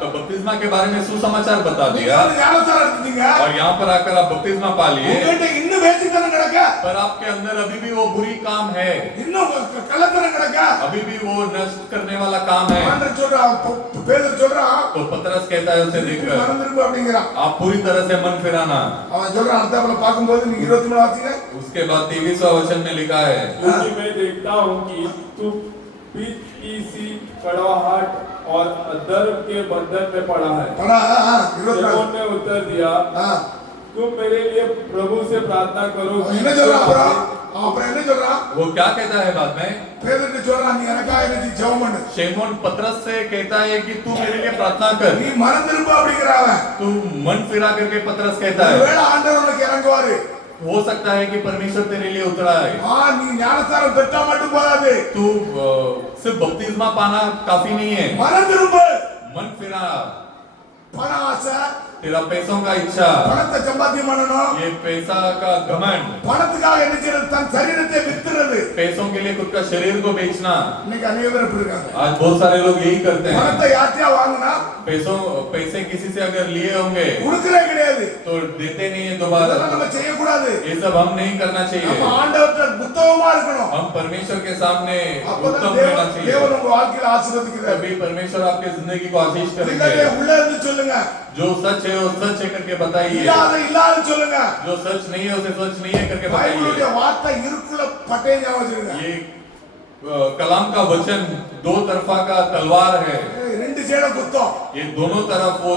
बपतिस्मा के बारे में सुसमाचार बता நீங்க दिया வந்து ஞானஸ்தானம் எடுத்தீங்க. और यहाँ पर आकर आप बपतिस्मा पा लिए, உங்ககிட்ட இன்னும் வேசித்தனம் கிடக்க, पर आपके अंदर अभी भी वो बुरी काम है, இன்னும் கள்ளத்தனம் கிடக்க. अभी भी वो नष्ट करने वाला काम है। ஆண்டவர் சொல்றான், பேதுரு சொல்றான், तो पतरस कहता है उसे देखकर மனம் திரும்ப அப்படிங்கிறான். आप पूरी तरह से मन फिराना। அவன் சொல்றான் அடுத்தாப்புல பார்க்கும்போது நீங்க 23 வாசிங்க. उसके बाद 23वां वचन में लिखा है, क्योंकि मैं देखता हूँ कि तू पीत की सी कड़वाहट और अधर्म के बंधन में पड़ा है। படா 24. सिमोन ने उत्तर दिया, तुम मेरे लिए प्रभु से प्रार्थना करो அவன் என்ன சொல்றான் அப்புறம் என்ன சொல்றான்? वो क्या कहता है बाद में? பேதுரு சொல்றான், நீ எனக்காக எனக்கு ஜெபம் பண்ணு. शेमोन पतरस से कहता है कि तू मेरे लिए प्रार्थना कर। நீ மனம் திரும்ப அப்படிங்கிறான். तू मन फिरा करके पतरस कहता है, ஒருவேளை ஆண்டவர் உனக்கு இறங்குவாரு. हो सकता है कि परमेश्वर तेरे लिए उतरा है। நீ ஞானஸ்தானம் பெற்றா மட்டும் போதாது. तू सिर्फ बपतिस्मा पाना काफी नहीं है, மனம் திரும்ப. मन फिरा। பண ஆசை, तेरा पैसों का इच्छा, பணத்தை சம்பாத்தியம் பண்ணணும், ये पैसा का घमंड, பணத்துக்காக என்ன செய்யறது? தன் சரீரத்தை வித்துறது. पैसों के लिए खुद का शरीर को बेचना। இன்னைக்கு अनेक பேர் இப்படி இருக்காங்க. आज बहुत सारे लोग यही करते हैं। பணத்தை யார்கிட்டயா வாங்கினா पैसे किसी से अगर लिए होंगे கொடுக்கறே கிடையாது. तो देते नहीं है दोबारा। அதெல்லாம் நம்ம செய்யக்கூடாது. ये सब हम नहीं करना நம்ம चाहिए। ஆண்டவர்ட்ட உத்தமமா இருக்கணும். हम परमेश्वर के सामने அப்பதான் उत्तम रहना தேவன் चाहिए। தேவன் உங்க வாழ்க்கையில ஆசீர்வதிக்கிறார். तभी परमेश्वर आपके जिंदगी को आशीष இல்லவே करेंगे। உள்ள இருந்து சொல்லுங்க. जो सच है वो सच है करके बताइए, இல்லாத சொல்லுங்க. जो सच नहीं है उसे सच नहीं है करके பைபிளுடைய बताइए। வார்த்தை இருக்குள்ள பட்டே ஞாபகம் வச்சிருங்க. ये कलाम का वचन दो तरफा का तलवार है, ரெண்டு சேட குத்தம். ये दोनों तरफ वो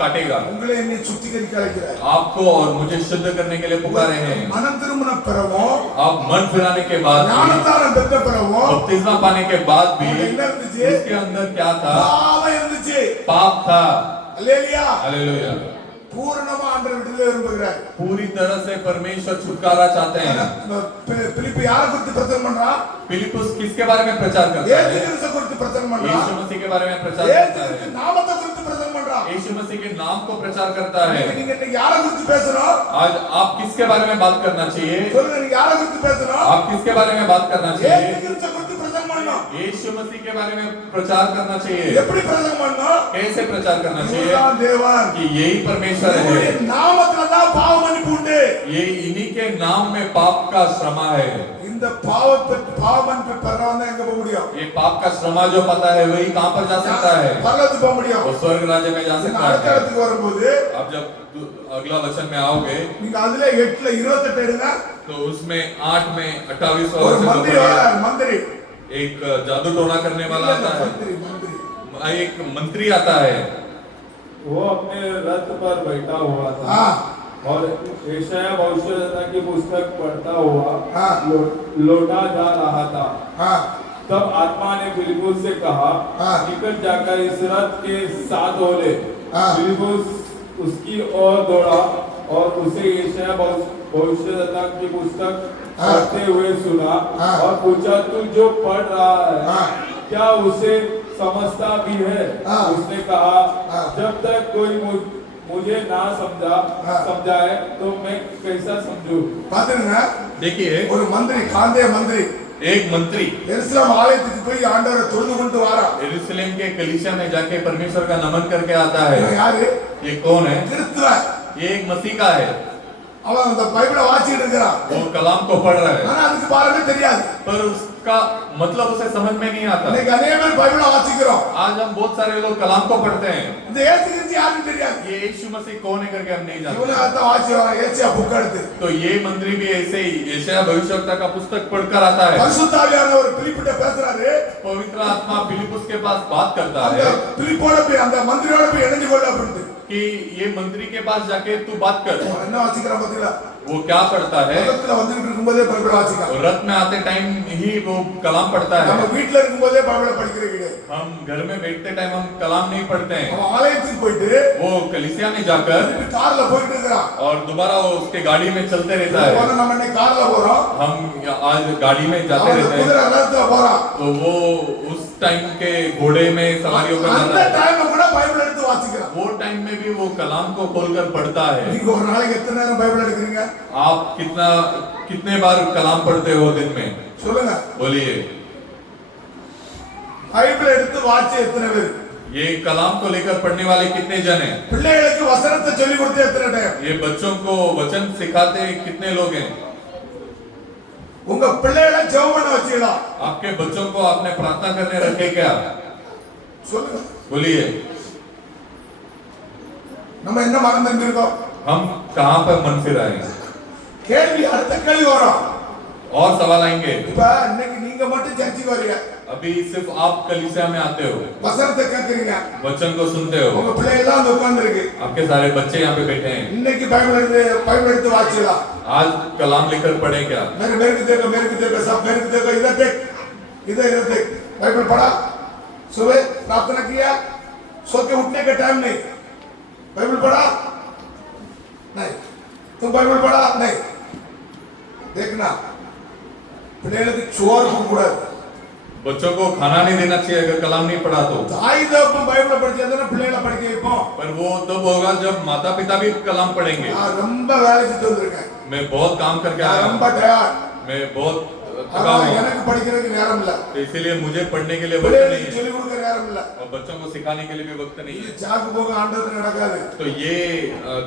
काटेगा। உங்களை என்னை சுத்திகரிக்க அழைக்கிறார். आपको और मुझे शुद्ध करने के लिए पुकारे हैं। மனம் திரும்பின பிறகும், आप मन फिराने के बाद भी, ஞானஸ்தானம் பெற்ற பிறகும் बपतिस्मा पाने के बाद भी என்ன இருந்துச்சு? इसके अंदर क्या था? பாவம் இருந்துச்சு. पाप था। அல்லேலூயா. हालेलुया। பூரணமா ஆண்டவர் விடுதலை விரும்புகிறார். पूरी तरह से परमेश्वर छुटकारा चाहते हैं। பிலிப்பு யாரை குறித்து பிரசங்கம் பண்றான்? फिलिपुस किसके बारे में प्रचार करता இயேசு है? கிறிஸ்து குறித்து பிரசங்கம் பண்றான். यीशु मसीह के बारे में प्रचार இயேசு करता கிறிஸ்து है। நாமத்தை குறித்து பிரசங்கம் பண்றான். यीशु मसीह के नाम को प्रचार करता है। நீங்க இன்னைக்கு யாரை குறித்து பேசணும்? आज आप किसके बारे में बात करना चाहिए? சொல்லுங்க, நீங்க யாரை குறித்து பேசணும்? आप किसके बारे में बात करना இயேசு चाहिए? கிறிஸ்து குறித்து பிரசங்கம் பண்ணணும். यीशु मसीह के बारे में प्रचार करना चाहिए। எப்படி பிரசங்கம் பண்ணணும்? कैसे प्रचार करना चाहिए? இவர்தான் தேவன். कि यही परमेश्वर இவருடைய है, நாமத்துல தான் பாவ மன்னிப்பு உண்டு. ये इन्हीं के नाम में पाप का श्रमा है। இந்த பாவ மன்னிப்பு பெறவன் தான் எங்க போக முடியும்? ये पाप का श्रमा जो पता है वही कहां पर जा सकता है? பரலோகத்துக்கு போக முடியும். वो स्वर्ग राज्य में जा நீங்க सकता அடுத்த है। இடத்துக்கு வரும்போது अब जब अगला वचन में आओगे நீங்க அதுல 8ல 28 எடுங்க. तो उसमें 8 में 28वां ஒரு वचन को மந்திரி पढ़िए। வரார். மந்திரி एक जादू टोना करने वाला आता है, மந்திரி एक मंत्री आता है। वो अपने रथ पर बैठा हुआ था हाँ। और यशायाह भविष्यवक्ता की पुस्तक पढ़ता हुआ हाँ। लौटा जा रहा था। हाँ तब आत्मा ने फिलिपुस से कहा, हाँ। निकट जाकर इस रथ के साथ हो ले। हाँ। फिलिपुस उसकी ओर दौड़ा और उसे यशायाह भविष्यवक्ता की पुस्तक हाँ। पढ़ते हुए सुना हाँ। और पूछा, तू जो पढ़ रहा है हाँ। क्या उसे समझता भी है? हाँ। उसने कहा, हाँ। जब तक कोई मुझे ना हाँ। समझाए तो मैं कैसा समझूं? பாத்துருங்க, देखिए, ஒரு மந்திரி, காந்தே மந்திரி एक मंत्री எருசலேம் ஆலயத்துக்கு போய் ஆண்டவரை தொழுது கொண்டு வாரா. यरूशलेम के कलीसिया में जाके परमेश्वर का नमन करके आता இவன் है। யாரு? ये कौन है? கிறிஸ்துவன். ये एक मसीह का है। அவன் அந்த பைபிளை வாசிட்டு இருக்கிறான். वो कलाम को पढ़ रहा है, ஆனா அதுக்கு பாருங்க தெரியாது. पर उसका मतलब उसे समझ में नहीं आता। இன்னைக்கு अनेक பேர் பைபிளை வாசிக்கிறோம். आज हम बहुत सारे लोग कलाम को पढ़ते हैं, இந்த இயேசு கிறிஸ்து யாருன்னு தெரியாது. ये यीशु मसीह कौन है करके हम नहीं இவனை जानते। அத வாசிவாங்க ஏசியா புக் எடுத்து. तो ये मंत्री भी ऐसे ही यशायाह भविष्यवक्ता का पुस्तक पढ़कर आता है। பரிசுத்த ஆவியானவர் பிலிப்பிட்ட பேசுறாரு. पवित्र आत्मा फिलिपुस के पास बात करता அந்த है பிலிப்போட போய் அந்த மந்திரியோட போய் இணைஞ்சு கொள்ள அப்படின்னு. कि ये मंत्री के पास जाके तू बात कर। அவன் என்ன வாசிக்கிறான் பாத்தீங்களா? वो क्या पढ़ता है? பக்கத்துல வந்துட்டு இருக்கும்போதே பைபிள் வாசிக்கலாம். रथ में आते टाइम ही वो कलाम पढ़ता நம்ம है। வீட்ல இருக்கும்போதே பைபிளை படிக்கிறது கிடையாது. हम घर में बैठते टाइम हम कलाम नहीं पढ़ते हैं। அவன் ஆலயத்துக்கு போயிட்டு वो कलीसिया में जाकर கார்ல போயிட்டு இருக்கிறான். और दोबारा वो उसके गाड़ी में चलते रहता है। போன நம்ம இன்னைக்கு கார்ல போறோம். हम आज गाड़ी में जाते रहते हैं, குதிரை ரதத்துல போறான். तो वो उस टाइम के घोड़े में सवारी होकर அந்த जाता है। டைம்ல கூட பைபிள் எடுத்து வாசிக்கிறான். वो टाइम में भी वो कलाम को खोलकर पढ़ता है। நீங்க ஒரு நாளைக்கு எத்தனை நேரம் பைபிள் எடுக்கிறீங்க? आप कितने बार कलाम पढ़ते हो दिन में? சொல்லுங்க. बोलिए। பைபிள் எடுத்து வாசி எத்தனை பேர்? ये कलाम को लेकर पढ़ने वाले कितने जन हैं? பிள்ளைகளுக்கு வசனத்தை சொல்லி கொடுத்து எத்தனை டைம்? ये बच्चों को वचन सिखाते कितने लोग हैं? உங்க பிள்ளைகளை ஜெபம் பண்ண வச்சீங்களா? आपके बच्चों को आपने प्रार्थना करने रखे क्या? சொல்லுங்க. बोलिए। நம்ம என்ன மறந்து இருக்கோம்? हम कहाँ पर मन फिर आए? கேள்வி அடுத்த கேள்வி வரும். और सवाल आएंगे। இப்ப இன்னைக்கு நீங்க மட்டும் சர்ச்சுக்கு வரீங்க. अभी सिर्फ आप कलीसिया में आते हो, வசனத்தை கேக்குறீங்க. वचन को सुनते हो, உங்க பிள்ளைகள் எல்லாம் வந்து உட்கார்ந்து இருக்கு. आपके सारे बच्चे यहाँ पे बैठे हैं। இன்னைக்கு பைபிள் எடுத்து வாசிக்கலாம். आज कलाम लेकर पढ़े क्या? मेरे को देखो सब मेरे को देखो इधर देख बाइबल पढ़ा, सुबह प्रार्थना किया, सो के उठने का टाइम नहीं, बाइबल पढ़ा नहीं, तुम बाइबल पढ़ा नहीं, देखना பிள்ளைகளுக்கு சோறு கூடாது. बच्चों को खाना नहीं देना चाहिए अगर कलाम नहीं पढ़ा तो। தாய் தகப்பன் பைபிளை படிச்சா பிள்ளைகளை படிக்க வைப்போம். पर वो तब होगा जब माता पिता भी कलाम पढ़ेंगे। நான் ரொம்ப வேலை செஞ்சு வந்திருக்கேன். मैं बहुत काम करके आया ரொம்ப हूँ, டயர்ட். मैं बहुत थका ஆனா हुआ எனக்கு படிக்கிறதுக்கு நேரம் இல்ல. तो इसीलिए मुझे पढ़ने के लिए वक्त नहीं பிள்ளைகளுக்கு है சொல்லி கொடுக்க நேரம் இல்ல. और बच्चों को सिखाने के लिए भी वक्त नहीं है। சாக்கு போக ஆண்டவருக்கு நடக்காது. तो ये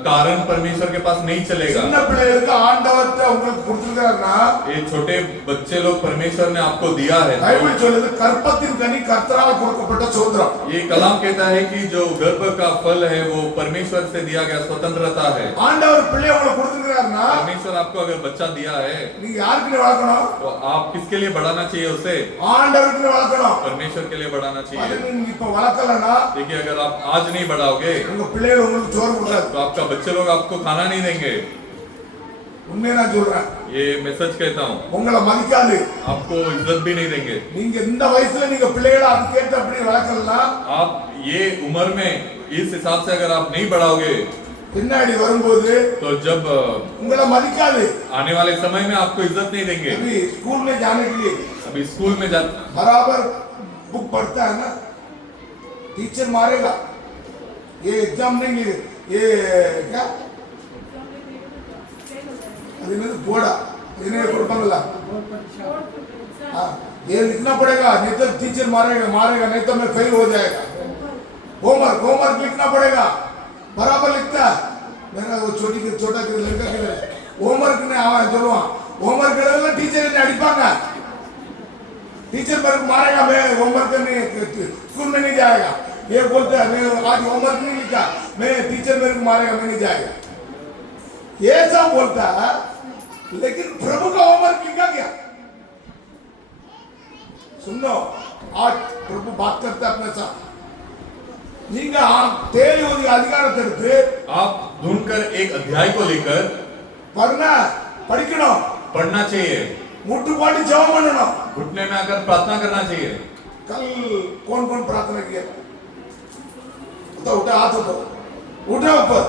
कारण परमेश्वर के पास नहीं चलेगा। சின்ன பிள்ளைகளுக்கு ஆண்டவர்ட்ட உங்களுக்கு கொடுத்திருக்காருன்னா ये छोटे बच्चे लोग परमेश्वर ने आपको दिया है। பைபிள் சொல்லுது கற்பத்தின் கனி கர்த்தரால் கொடுக்கப்பட்ட சுதந்திரம். ये कलाम कहता है कि जो गर्भ का फल है वो परमेश्वर से दिया गया स्वतंत्रता है। ஆண்டவர் பிள்ளை உங்களுக்கு கொடுத்திருக்காருன்னா परमेश्वर आपको अगर बच्चा दिया है நீங்க யாருக்கு வளர்க்கணும்? तो आप किसके लिए बढ़ाना चाहिए उसे? ஆண்டவருக்கு வளர்க்கணும். परमेश्वर के लिए बढ़ाना அது चाहिए। நீங்க இப்ப வளர்க்கலனா देखिए अगर आप आज नहीं बढ़ाओगे உங்க பிள்ளைகள் உங்களுக்கு சோறு கொடுக்காது. तो आपका बच्चे लोग आपको खाना नहीं देंगे। உண்மையை நான் சொல்றேன். ये मैं सच कहता हूँ, உங்களை மதிக்காது. आपको इज्जत भी नहीं देंगे। நீங்க இந்த வயசுல நீங்க பிள்ளைகளை அதுக்கேற்ற அப்படி வளர்க்கலனா आप ये उम्र में इस हिसाब से अगर आप नहीं बढ़ाओगे பின்னாடி வரும்போது तो जब உங்களை மதிக்காது. आने वाले समय में आपको इज्जत नहीं देंगे। अभी स्कूल में जाने के लिए अभी स्कूल में जा बराबर बुक पढ़ता है ना, टीचर मारेगा. ये एग्जाम नहीं है, ये क्या अरे बोर्डा इन्हें கொடுப்பாங்கல, हाँ ये लिखना पड़ेगा नहीं तो टीचर मारेगा नहीं तो मैं फेल हो जाएगा. होमवर्क लिखना पड़ेगा. बराबर लिखता है. मेरा वो छोटा लड़का के होमवर्क ने आवा चलो होमवर्क करना टीचर ने अड़पांगा. टीचर मेरे को मारेगा, मैं होमवर्क करने स्कूल में नहीं जाएगा. ये बोलता है मैं आज होमवर्क नहीं लिखा, मैं टीचर मेरे को मारेगा, मैं नहीं जाएगा. ये सब बोलता है, लेकिन प्रभु का होमवर्क लिखा क्या? सुनो, आज प्रभु बात करता है अपने साथ. நீங்க தேடி ஒரு அதிகாரத்தை எடுத்து आप ढूंढकर एक अध्याय को लेकर படிக்கணும். पढ़ना चाहिए, मुट्ठू पाटी जवाब பண்ணணும். घुटने में आकर प्रार्थना करना चाहिए। कल कौन प्रार्थना किया? उठा हाथ उठा ऊपर.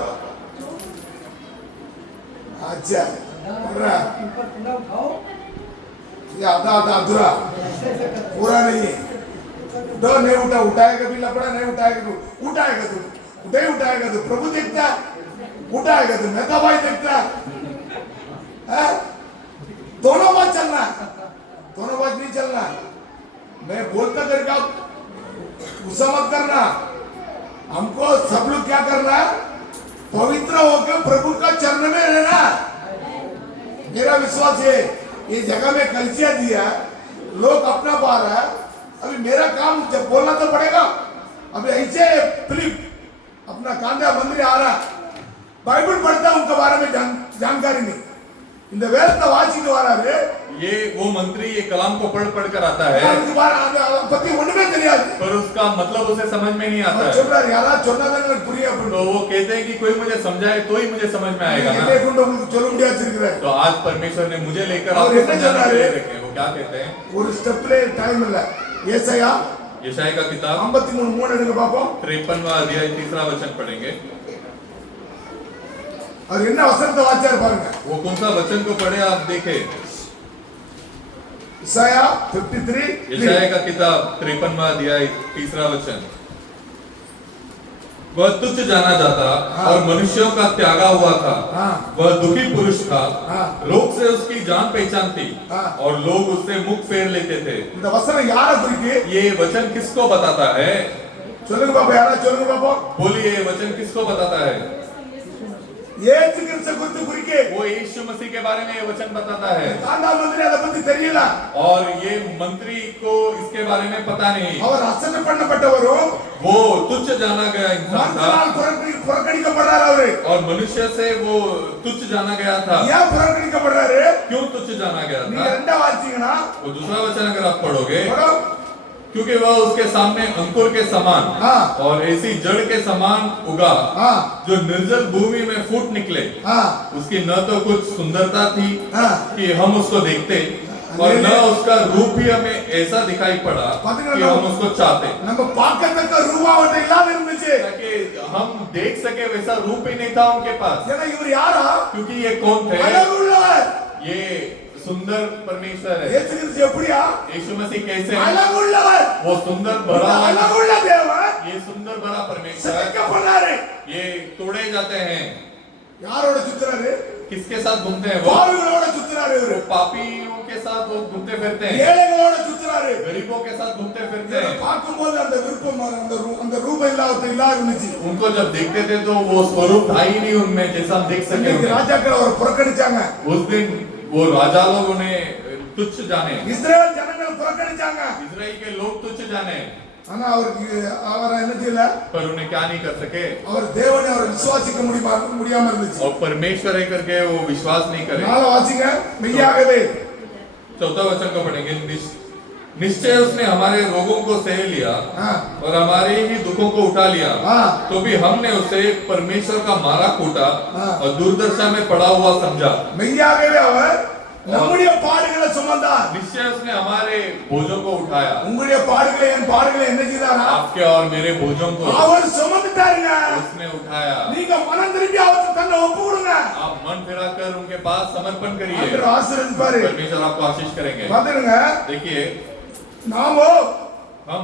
अच्छा ये आधा अधूरा पूरा नहीं है. नहीं उठाएगा भी लपड़ा, नहीं उठाएगा तो प्रभु देखता है. उठाएगा तो मेहता भाई देखता है. दोनों बात चलना है, दोनों बात नहीं चलना. मैं बोलता करके गुस्सा मत करना. हमको सब लोग क्या करना है? पवित्र होकर प्रभु का चरण में रहना. मेरा विश्वास है ये जगह में कलिसिया दिया, लोग अपना पा रहा है. अभी मेरा काम जब बोलना तो पड़ेगा. अभी ऐसे फिलिप अपना कांदा मंदिर आ रहा, बाइबल पढ़ता उनके बारे में जानकारी नहीं. இந்த வேதத்தை வாசிட்டு வராரு, ये वो मंत्री ये कलाम को पढ़ पढ़ कर आता है, அதுக்கு பாரு, அதை பத்தி ஒண்ணுமே தெரியாது. पर उसका मतलब उसे समझ में नहीं आता அவர் है। சொல்றாரு, யாராவது சொன்னாதான் எனக்கு புரியும் அப்படின்னு. तो वो कहते हैं कि कोई मुझे समझाए तो ही मुझे समझ में आएगा என்னை ना। கொண்டு உங்களுக்கு சொல்ல முடியாது இருக்கிறார். तो आज परमेश्वर ने मुझे लेकर और आपको इतने समझाने के लिए जल्दी- रखे। वो क्या कहते हैं? ஒரு ஸ்டெப்ல டைம் இல்ல. ஏசாயா यशायाह का किताब 53:3 எடுங்க பாப்போம். 53वां अध्याय 3रा वचन पढ़ेंगे। அவர் என்ன வசனத்தை வாசிச்சாரு பாருங்க. वो कौन सा वचन को पढ़े आप देखें। ஏசாயா 53 यशायाह का किताब 53वां अध्याय 3रा वचन। वह तुच्छ जाना जाता हाँ। और मनुष्यों का त्यागा हुआ था। हाँ। वह दुखी पुरुष था, हाँ। लोग से उसकी जान पहचान थी हाँ। और लोग उससे मुख फेर लेते थे। இந்த வசனம் யாரை குறிக்கு? ये वचन किसको बताता है? சொல்லுங்க பாப்போம், யாரா சொல்லுங்க பாப்போம். बोलिए, ये वचन किसको बताता है? இயேசு கிறிஸ்து குறித்து குறிக்கு. वो यीशु मसीह के बारे में ये वचन बताता है। காண்டா மந்திரி அதை பத்தி தெரியல. और ये मंत्री को इसके बारे में पता नहीं। அவர் அசட்டை பண்ணப்பட்டவரும் वो तुच्छ जाना गया इंसान था மனுஷனால் புறக்கணிக்கப்படுறாரு அவரு. और मनुष्य से वो तुच्छ जाना गया था। ஏன் புறக்கணிக்கப்படுறாரு? क्यों तुच्छ जाना गया நீங்க था? ரெண்டா வாசிச்சீங்கன்னா वो दूसरा वचन अगर आप पढ़ोगे, படம் क्योंकि वह उसके सामने अंकुर के समान हाँ। और ऐसी जड़ के समान उगा हाँ। जो निर्जल भूमि में फूट निकले। हाँ। उसकी न तो कुछ सुंदरता थी हाँ। कि हम उसको देखते और न उसका रूप भी हमें ऐसा दिखाई पड़ा कि हम उसको चाहते, நம்ம பார்க்கத்தக்க ரூபாவட்டை இல்லாம இருந்துச்சு. ताकि हम देख सके वैसा रूप ही नहीं था उनके पास। ஏன்னா இவர் யாரா? क्योंकि ये कौन थे? அழகுள்ளவர். ये सुंदर परमेश्वर है। இயேசு கிறிஸ்து எப்படியா? यीशु मसीह कैसे हैं? அழகுள்ளவர். वो सुंदर भरा हुआ, அழகுள்ள தேவன் ये सुंदर भरा परमेश्वर சிதைக்கப்படுறாரு. ये तोड़े जाते हैं। யாரோட சுத்துறாரு? किसके साथ घूमते हैं? वो பாவிகளோட சுத்துறாரு இவரு. पापियों के साथ वो घूमते फिरते हैं, ஏழைகளோட சுத்துறாரு. गरीबों के साथ घूमते फिरते இவரை हैं। பார்க்கும்போது அந்த விருப்பம் அந்த ரூபம் இல்லாத இருந்துச்சு. उनको जब देखते थे तो वो स्वरूप था ही नहीं उनमें जैसा हम देख सके இன்னைக்கு उन्हें। ராஜாக்கள் அவரை புறக்கணிச்சாங்க. उस दिन वो राजा लोग उन्हें तुच्छ जाने, இஸ்ரவேல் ஜனங்கள் புறக்கணிச்சாங்க. इजराइल के लोग तुच्छ जाने, ஆனா அவருக்கு அவரை என்ன செய்யல? पर उन्हें क्या नहीं कर सके। அவர் தேவனை அவர் விசுவாசிக்க முடியாம இருந்துச்சு. और परमेश्वर है करके वो विश्वास नहीं करे। நாளை வாசிங்க. மெய்யாகவே चौथा वचन को पढ़ेंगे। निश्चय उसने हमारे रोगों को सह लिया हाँ। और हमारे ही दुखों को उठा लिया, हाँ। तो भी हमने उसे परमेश्वर का मारा कूटा हाँ। और दुर्दशा में पड़ा हुआ समझा। மெய்யாகவே அவர் நம்முடைய பாடுகளை சுமந்தார். निश्चय उसने हमारे बोझों को उठाया, உங்களுடைய பாடுகளை என் பாடுகளை என்ன செய்தாரா? आपके और मेरे बोझों को அவர் சுமந்துட்டாருங்க. उसने उठाया। நீங்க மனம் திரும்பி அவருக்கு தன்னை ஒப்பு கொடுங்க. आप मन फिराकर उनके पास समर्पण करिए, ஆண்டவர் ஆசீர்வதிப்பாரு. परमेश्वर आपको आशीष करेंगे। பாத்துருங்க. देखिए, நாமோ हम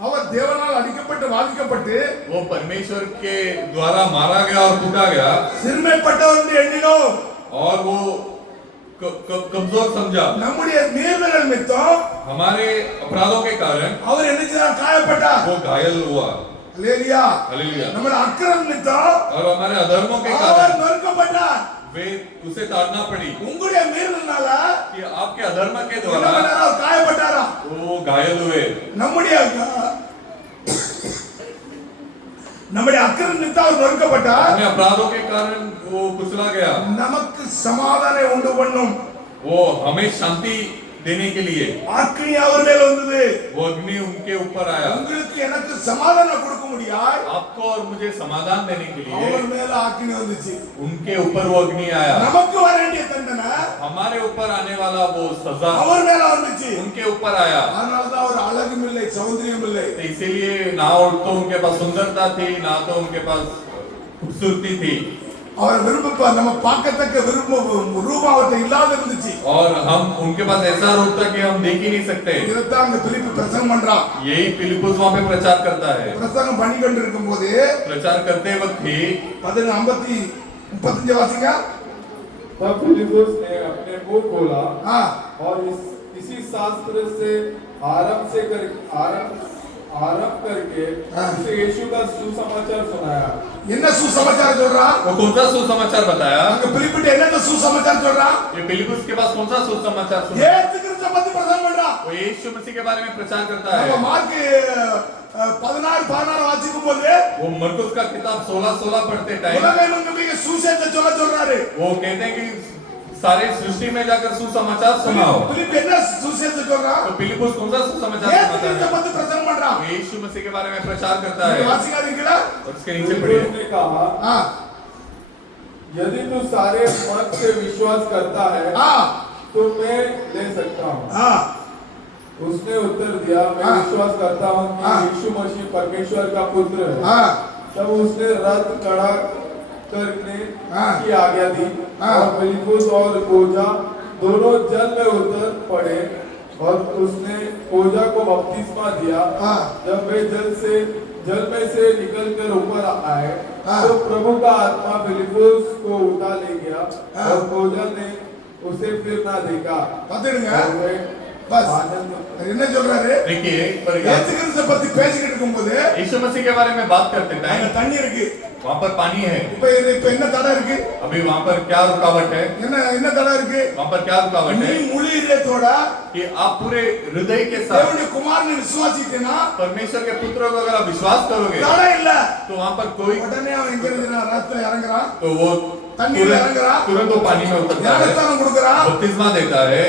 அவர் தேவனால் அடிக்கப்பட்டு வாதிக்கப்பட்டு वो परमेश्वर के द्वारा मारा गया और कूटा गया சிறுமைப்பட்டவர் என்று எண்ணினோம். और वो कमजोर समझा। நம்முடைய மீறுதல்கள் நிமித்தம் हमारे अपराधों के कारण அவர் என்ன செய்தார்? காயப்பட்டார். वो घायल हुआ। அல்லேலூயா. हालेलुया। நம்முடைய அக்கிரமம் நிமித்தம் और हमारे अधर्मों के அவர் कारण நொறுக்கப்பட்டார். वे उसे ताड़ना पड़ी உங்களுடைய மீறுதல்னால कि आपके अधर्म के என்ன द्वारा பண்ணாரு? அவர் காயப்பட்டாரா? वो घायल हुए। நம்முடைய அக்கிரமம் நிமித்தம் அவர் நொறுக்கப்பட்டார். हमें अपराधों के कारण वो कुचला गया। நமக்கு சமாதானம் உண்டு பண்ணும் वो हमें शांति देने के लिए அக்கினி அவர் மேல வந்தது. वो अग्नि उनके ऊपर आया। உங்களுக்கு எனக்கு சமாதானம் கொடுக்க முடியாது. आपको और मुझे समाधान देने के लिए அவர் மேல அக்கினி வந்துச்சு. उनके ऊपर वो अग्नि आया। நமக்கு வர வேண்டிய தண்டனை हमारे ऊपर आने वाला वो सजा அவர் மேல வந்துச்சு. उनके ऊपर आया। அதனால தான் அவர் அழகும் இல்லை, சௌந்தரியம் இல்லை. तो इसीलिए ना तो उनके पास सुंदरता थी, ना तो उनके पास खूबसूरती थी। அவர் விரும்ப நம்ம பார்க்கத்தக்க விரும்ப ரூபாவத்தை இல்லாத இருந்துச்சு. और हम उनके पास ऐसा रूप था कि हम देख ही नहीं सकते। இதைத்தான் அங்க பிலிப்பு பிரசங்கம் பண்றான். यही फिलिप्पुस वहां पे प्रचार करता है। பிரசங்கம் பண்ணி கொண்டிருக்கும் போது प्रचार करते वक्त ही 35 வாசிங்க. तब फिलिप्पुस ने अपने मुंह खोला हाँ। और इसी शास्त्र से आरंभ करके हाँ। उसे यीशु का सुसमाचार सुनाया। என்ன सुसमाचार சொல்றான்? वो कौन सा सुसमाचार बताया? அங்க பிலிப்பிட்ட என்ன सुसमाचार சொல்றான்? ये फिलिप्पुस के पास कौन सा सुसमाचार सुना? இயேசு கிறிஸ்துவை பத்தி பிரசங்கம் பண்றான். वो यीशु मसीह के बारे में प्रचार करता நம்ம है। மார்க் 16 வாசிக்கும் போது वो मरकुस का किताब 16 पढ़ते टाइम உலகெங்கும் மிக சுவிசேஷத்தை சொல்றாரு. वो कहते हैं कि सारे सृष्टि में जाकर सुसमाचार सुनाओ। பிலிப்பு என்ன சுவிசேஷம் சொல்றான்? तो फिलिपुस कौन सा सुसमाचार இயேசு सुनाता கிறிஸ்துவை है? பத்தி பிரசங்கம் பண்றான். यीशु मसीह के बारे में प्रचार करता है। வாசிக்காதீங்களா? और उसके नीचे पढ़िए। फिलिपुस ने कहा, ஆ यदि तू सारे मन से विश्वास करता है ஆ तो मैं ले सकता हूँ। ஆ उसने उत्तर दिया, मैं हाँ। विश्वास करता हूँ कि हाँ। यीशु मसीह परमेश्वर का पुत्र है। ஆ तब उसने रथ खड़ा करने हाँ। की आज्ञा दी हाँ। और फिलिपुस और कोजा दोनों जल में उतर पड़े और उसने कोजा को बपतिस्मा दिया। हाँ। जब वे जल में से निकलकर ऊपर आए हाँ। तो प्रभु का आत्मा फिलिपुस को उठा ले गया हाँ। और कोजा ने उसे फिर ना देखा। பாத்துடுங்க. और वे बस आनंद என்ன சொல்றாரு? देखिए पर இயேசு கிறிஸ்துவை பத்தி பேசிக்கிட்டு இருக்கும்போது यीशु मसीह के बारे में बात करते அங்க टाइम தண்ணி இருக்கு. वहाँ पर पानी है। இப்ப என்ன தடை இருக்கு? अभी वहाँ पर क्या रुकावट है? என்ன தடை இருக்கு? वहाँ पर क्या रुकावट நீ है? முழு இதயத்தோட कि आप पूरे हृदय के साथ தேவனுடைய குமாரனை விசுவாசித்தேனா परमेश्वर के पुत्रों को अगर आप विश्वास करोगे தடை இல்ல. तो वहाँ पर कोई உடனே அவன் எங்க இருந்து ரத்தத்துல இறங்குறான். तो वो தண்ணீர்ல இறங்குறான். तुरंत वो पानी में उतरता है, ஞானஸ்தானம் கொடுக்கறான். बपतिस्मा देता है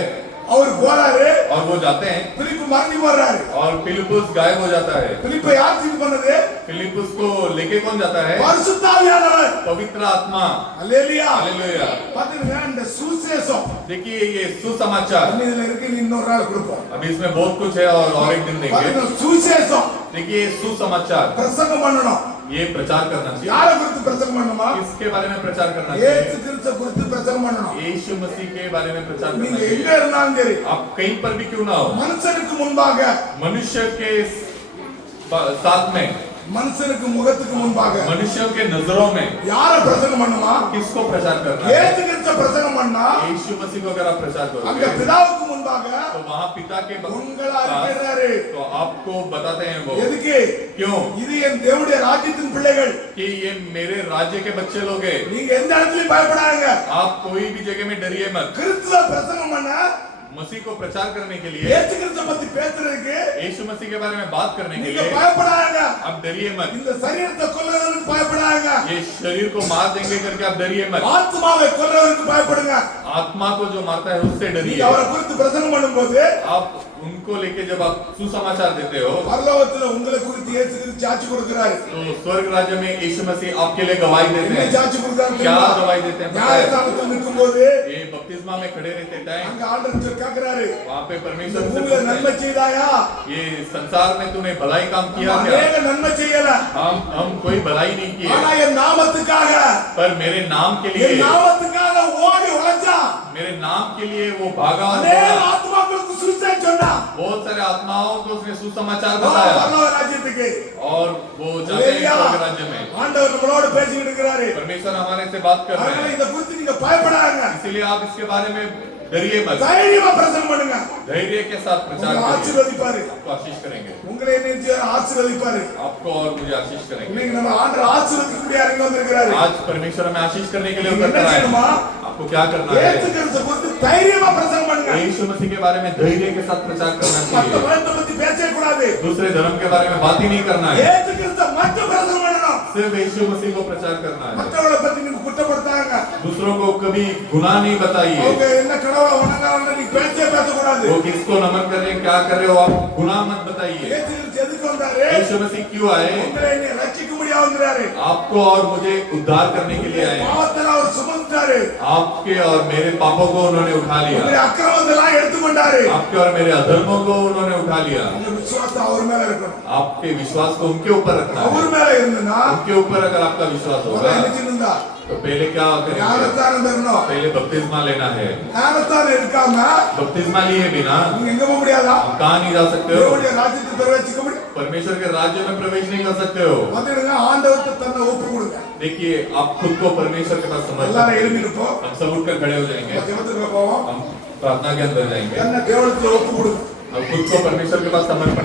அவர் போறாரு. और वो जाते हैं பிலிப்பு மறந்து போறாரு. और फिलिपुस गायब हो जाता है। பிலிப்பை யார் தீர்ப்பு பண்ணது? फिलिपुस को लेके कौन जाता है? பரிசுத்த ஆவியானவர். पवित्र आत्मा। அல்லேலூயா. हालेलुया। பாத்தீங்களா இந்த சுவிசேஷம் देखिए ये सुसमाचार, இதுல இருக்கு. இன்னொரு நாள் கொடுப்போம். अभी इसमें बहुत कुछ है और एक दिन देंगे। பாத்தீங்களா சுவிசேஷம் देखिए ये सुसमाचार, பிரசங்கம் பண்ணணும். ये प्रचार करना चाहिए। யாரை குறித்து பிரசங்கம் பண்ணணுமா? किसके बारे में प्रचार करना இயேசு चाहिए? கிறிஸ்துவை குறித்து பிரசங்கம் பண்ணணும். यीशु मसीह के बारे में प्रचार நீங்க करना எங்க चाहिए। இருந்தாலும் சரி आप कहीं पर भी क्यों ना हो, மனுஷனுக்கு முன்பாக मनुष्य के साथ में, மனுஷனுக்கு முகத்துக்கு முன்பாக मनुष्यों के नजरों में யாரை பிரசங்கம் பண்ணுமா? किसको प्रचार करना है? இயேசு கிறிஸ்துவை பிரசங்கம் பண்ணா यीशु मसीह को अगर आप प्रचार அங்க करोगे பிதாவுக்கு முன்பாக तो वहाँ पिता के உங்களை पास அறிகிறாரு. तो आपको बताते हैं वो எதுக்கு? क्यों இது என் தேவனுடைய ராஜ்யத்தின் பிள்ளைகள். कि ये मेरे राज्य के बच्चे लोग हैं। நீங்க எந்த இடத்துலயும் பயப்படாதீங்க. आप कोई भी जगह में डरिए मत। கிறிஸ்துவை பிரசங்கம் பண்ண मसीह को प्रचार करने के लिए, இயேசு கிறிஸ்துவை பத்தி பேசுறதுக்கு यीशु मसीह के बारे में बात करने के நீங்க लिए பயப்படாதீங்க. आप डरिए मत। இந்த சரீரத்தை கொல்றவருக்கு பயப்படாதீங்க. ये शरीर को मार देंगे करके आप डरिए मत। ஆத்மாவை கொல்றவருக்கு பயப்படுங்க. आत्मा को जो मारता है उससे நீங்க डरिए। அவரை குறித்து பிரசங்கம் பண்ணும்போது आप उनको लेके जब आप सुसमाचार देते हो பரலோகத்துல உங்களை குறித்து இயேசு கிறிஸ்து சாட்சி கொடுக்கிறாரு. तो स्वर्ग राज्य में यीशु मसीह आपके लिए गवाही देते என்ன हैं। சாட்சி கொடுக்கிறாரு क्या தெரியுமா? गवाही देते हैं? ஞானஸ்தானத்துல நிக்கும்போது ये बपतिस्मा में खड़े रहते टाइम அங்க ஆண்டவர் கேக்குறாரு, वहाँ पे இந்த परमेश्वर से பூமியில पूछते நன்மை हैं, செய்தாயா? ये संसार में तूने भलाई काम किया क्या? அநேக நன்மை செய்யல. हम कोई भलाई नहीं ஆனா किए, என் நாமத்துக்காக पर मेरे नाम के என் लिए, நாமத்துக்காக ஓடி உழைச்சா. मेरे नाम के लिए वो भागा और அநேக दौड़ा। ஆத்மாக்களுக்கு சுவிசேஷம் சொன்னா. बहुत सारे आत्माओं को उसने सुसमाचार வா, बताया பரலோக ராஜ்யத்துக்கு. और वो जाते हैं அல்லேலூயா. स्वर्ग राज्य में। ஆண்டவர் நம்மளோட பேசிக்கிட்டு இருக்கிறாரு. परमेश्वर हमारे से बात कर रहे அதனால हैं, இத குறித்து நீங்க பயப்படாதீங்க. इसीलिए आप इसके बारे में डरिए मत। தைரியமா பிரசங்கம் பண்ணுங்க. धैर्य के साथ प्रचार உங்களை करिए। ஆசீர்வதிப்பாரு. आपको आशीष करेंगे, உங்களை என்ன ஆசீர்வதிப்பாரு. आपको और मुझे आशीष करेंगे। இன்னைக்கு நம்ம ஆண்டவர் ஆசீர்வதிக்கக்கூடிய இறங்கி வந்திருக்கிறாரு. आज परमेश्वर हमें आशीष करने के लिए என்ன उतर कर आए செய்யணுமா? हैं। आपको क्या करना இயேசு है? கிறிஸ்துவை குறித்து தைரியமா பிரசங்கம் பண்ணுங்க. यीशु मसीह के बारे में धैर्य के साथ प्रचार करना மத்த चाहिए। மதத்தை பத்தி பேசவே கூடாது. दूसरे धर्म के बारे में बात ही नहीं करना है, இயேசு கிறிஸ்துவை மட்டும் பிரசங்கம் பண்ணணும். सिर्फ यीशु मसीह को प्रचार करना है। மத்தவங்கள பத்தி நீங்க குற்றப்படுத்தாங்க. दूसरों को कभी गुनाह नहीं बताइए। அவங்க என்ன கடவுளை வணங்குறாங்க நீங்க பேசக்கூடாது. वो किसको नमन कर रहे हैं, क्या कर रहे हो, आप गुनाह मत बताइए। இயேசு கிறிஸ்து எதுக்கு வந்தாரு? यीशु मसीह क्यों आए? உங்களை என்னை ரட்சிக்க முடியா வந்தாரு. आपको और मुझे उद्धार करने के लिए आए हैं। பாவத்தெல்லாம் அவர் சுமந்தாரு. आपके और मेरे पापों को उन्होंने उठा உங்களுடைய लिया, அக்கிரமத்தெல்லாம் எடுத்துக்கொண்டாரு. आपके और मेरे अधर्मों को उन्होंने उठा लिया। உங்க விசுவாசம் அவர் மேல இருக்கணும். आपके विश्वास को उनके ऊपर रखना है। அவர் மேல இருந்தனா उनके ऊपर अगर आपका विश्वास होगा என்ன செய்யணும்டா? तो पहले क्या करेंगे? ஞானஸ்தானம் பெறணும். पहले बपतिस्मा लेना है। ஞானஸ்தானம் இருக்காம बपतिस्मा लिए बिना நீங்க எங்க போக முடியாதா? आप कहाँ नहीं जा सकते हो? தேவனுடைய ராஜ்யத்தை பிரவேசிக்க முடியும். परमेश्वर के राज्य में प्रवेश नहीं कर सकते हो। வந்துடுங்க ஆண்டவர்கிட்ட தன்னை ஒப்பு கொடுங்க. देखिए आप खुद को परमेश्वर के पास समर्पित எல்லாரும் करें। எழுப்பி இருப்போம். हम सब उठकर खड़े हो जाएंगे, ஜெபத்துக்கு போவோம். हम प्रार्थना के अंदर जाएंगे, தன்னை தேவனுக்கு ஒப்பு கொடுங்க. हम खुद को परमेश्वर के पास समर्पण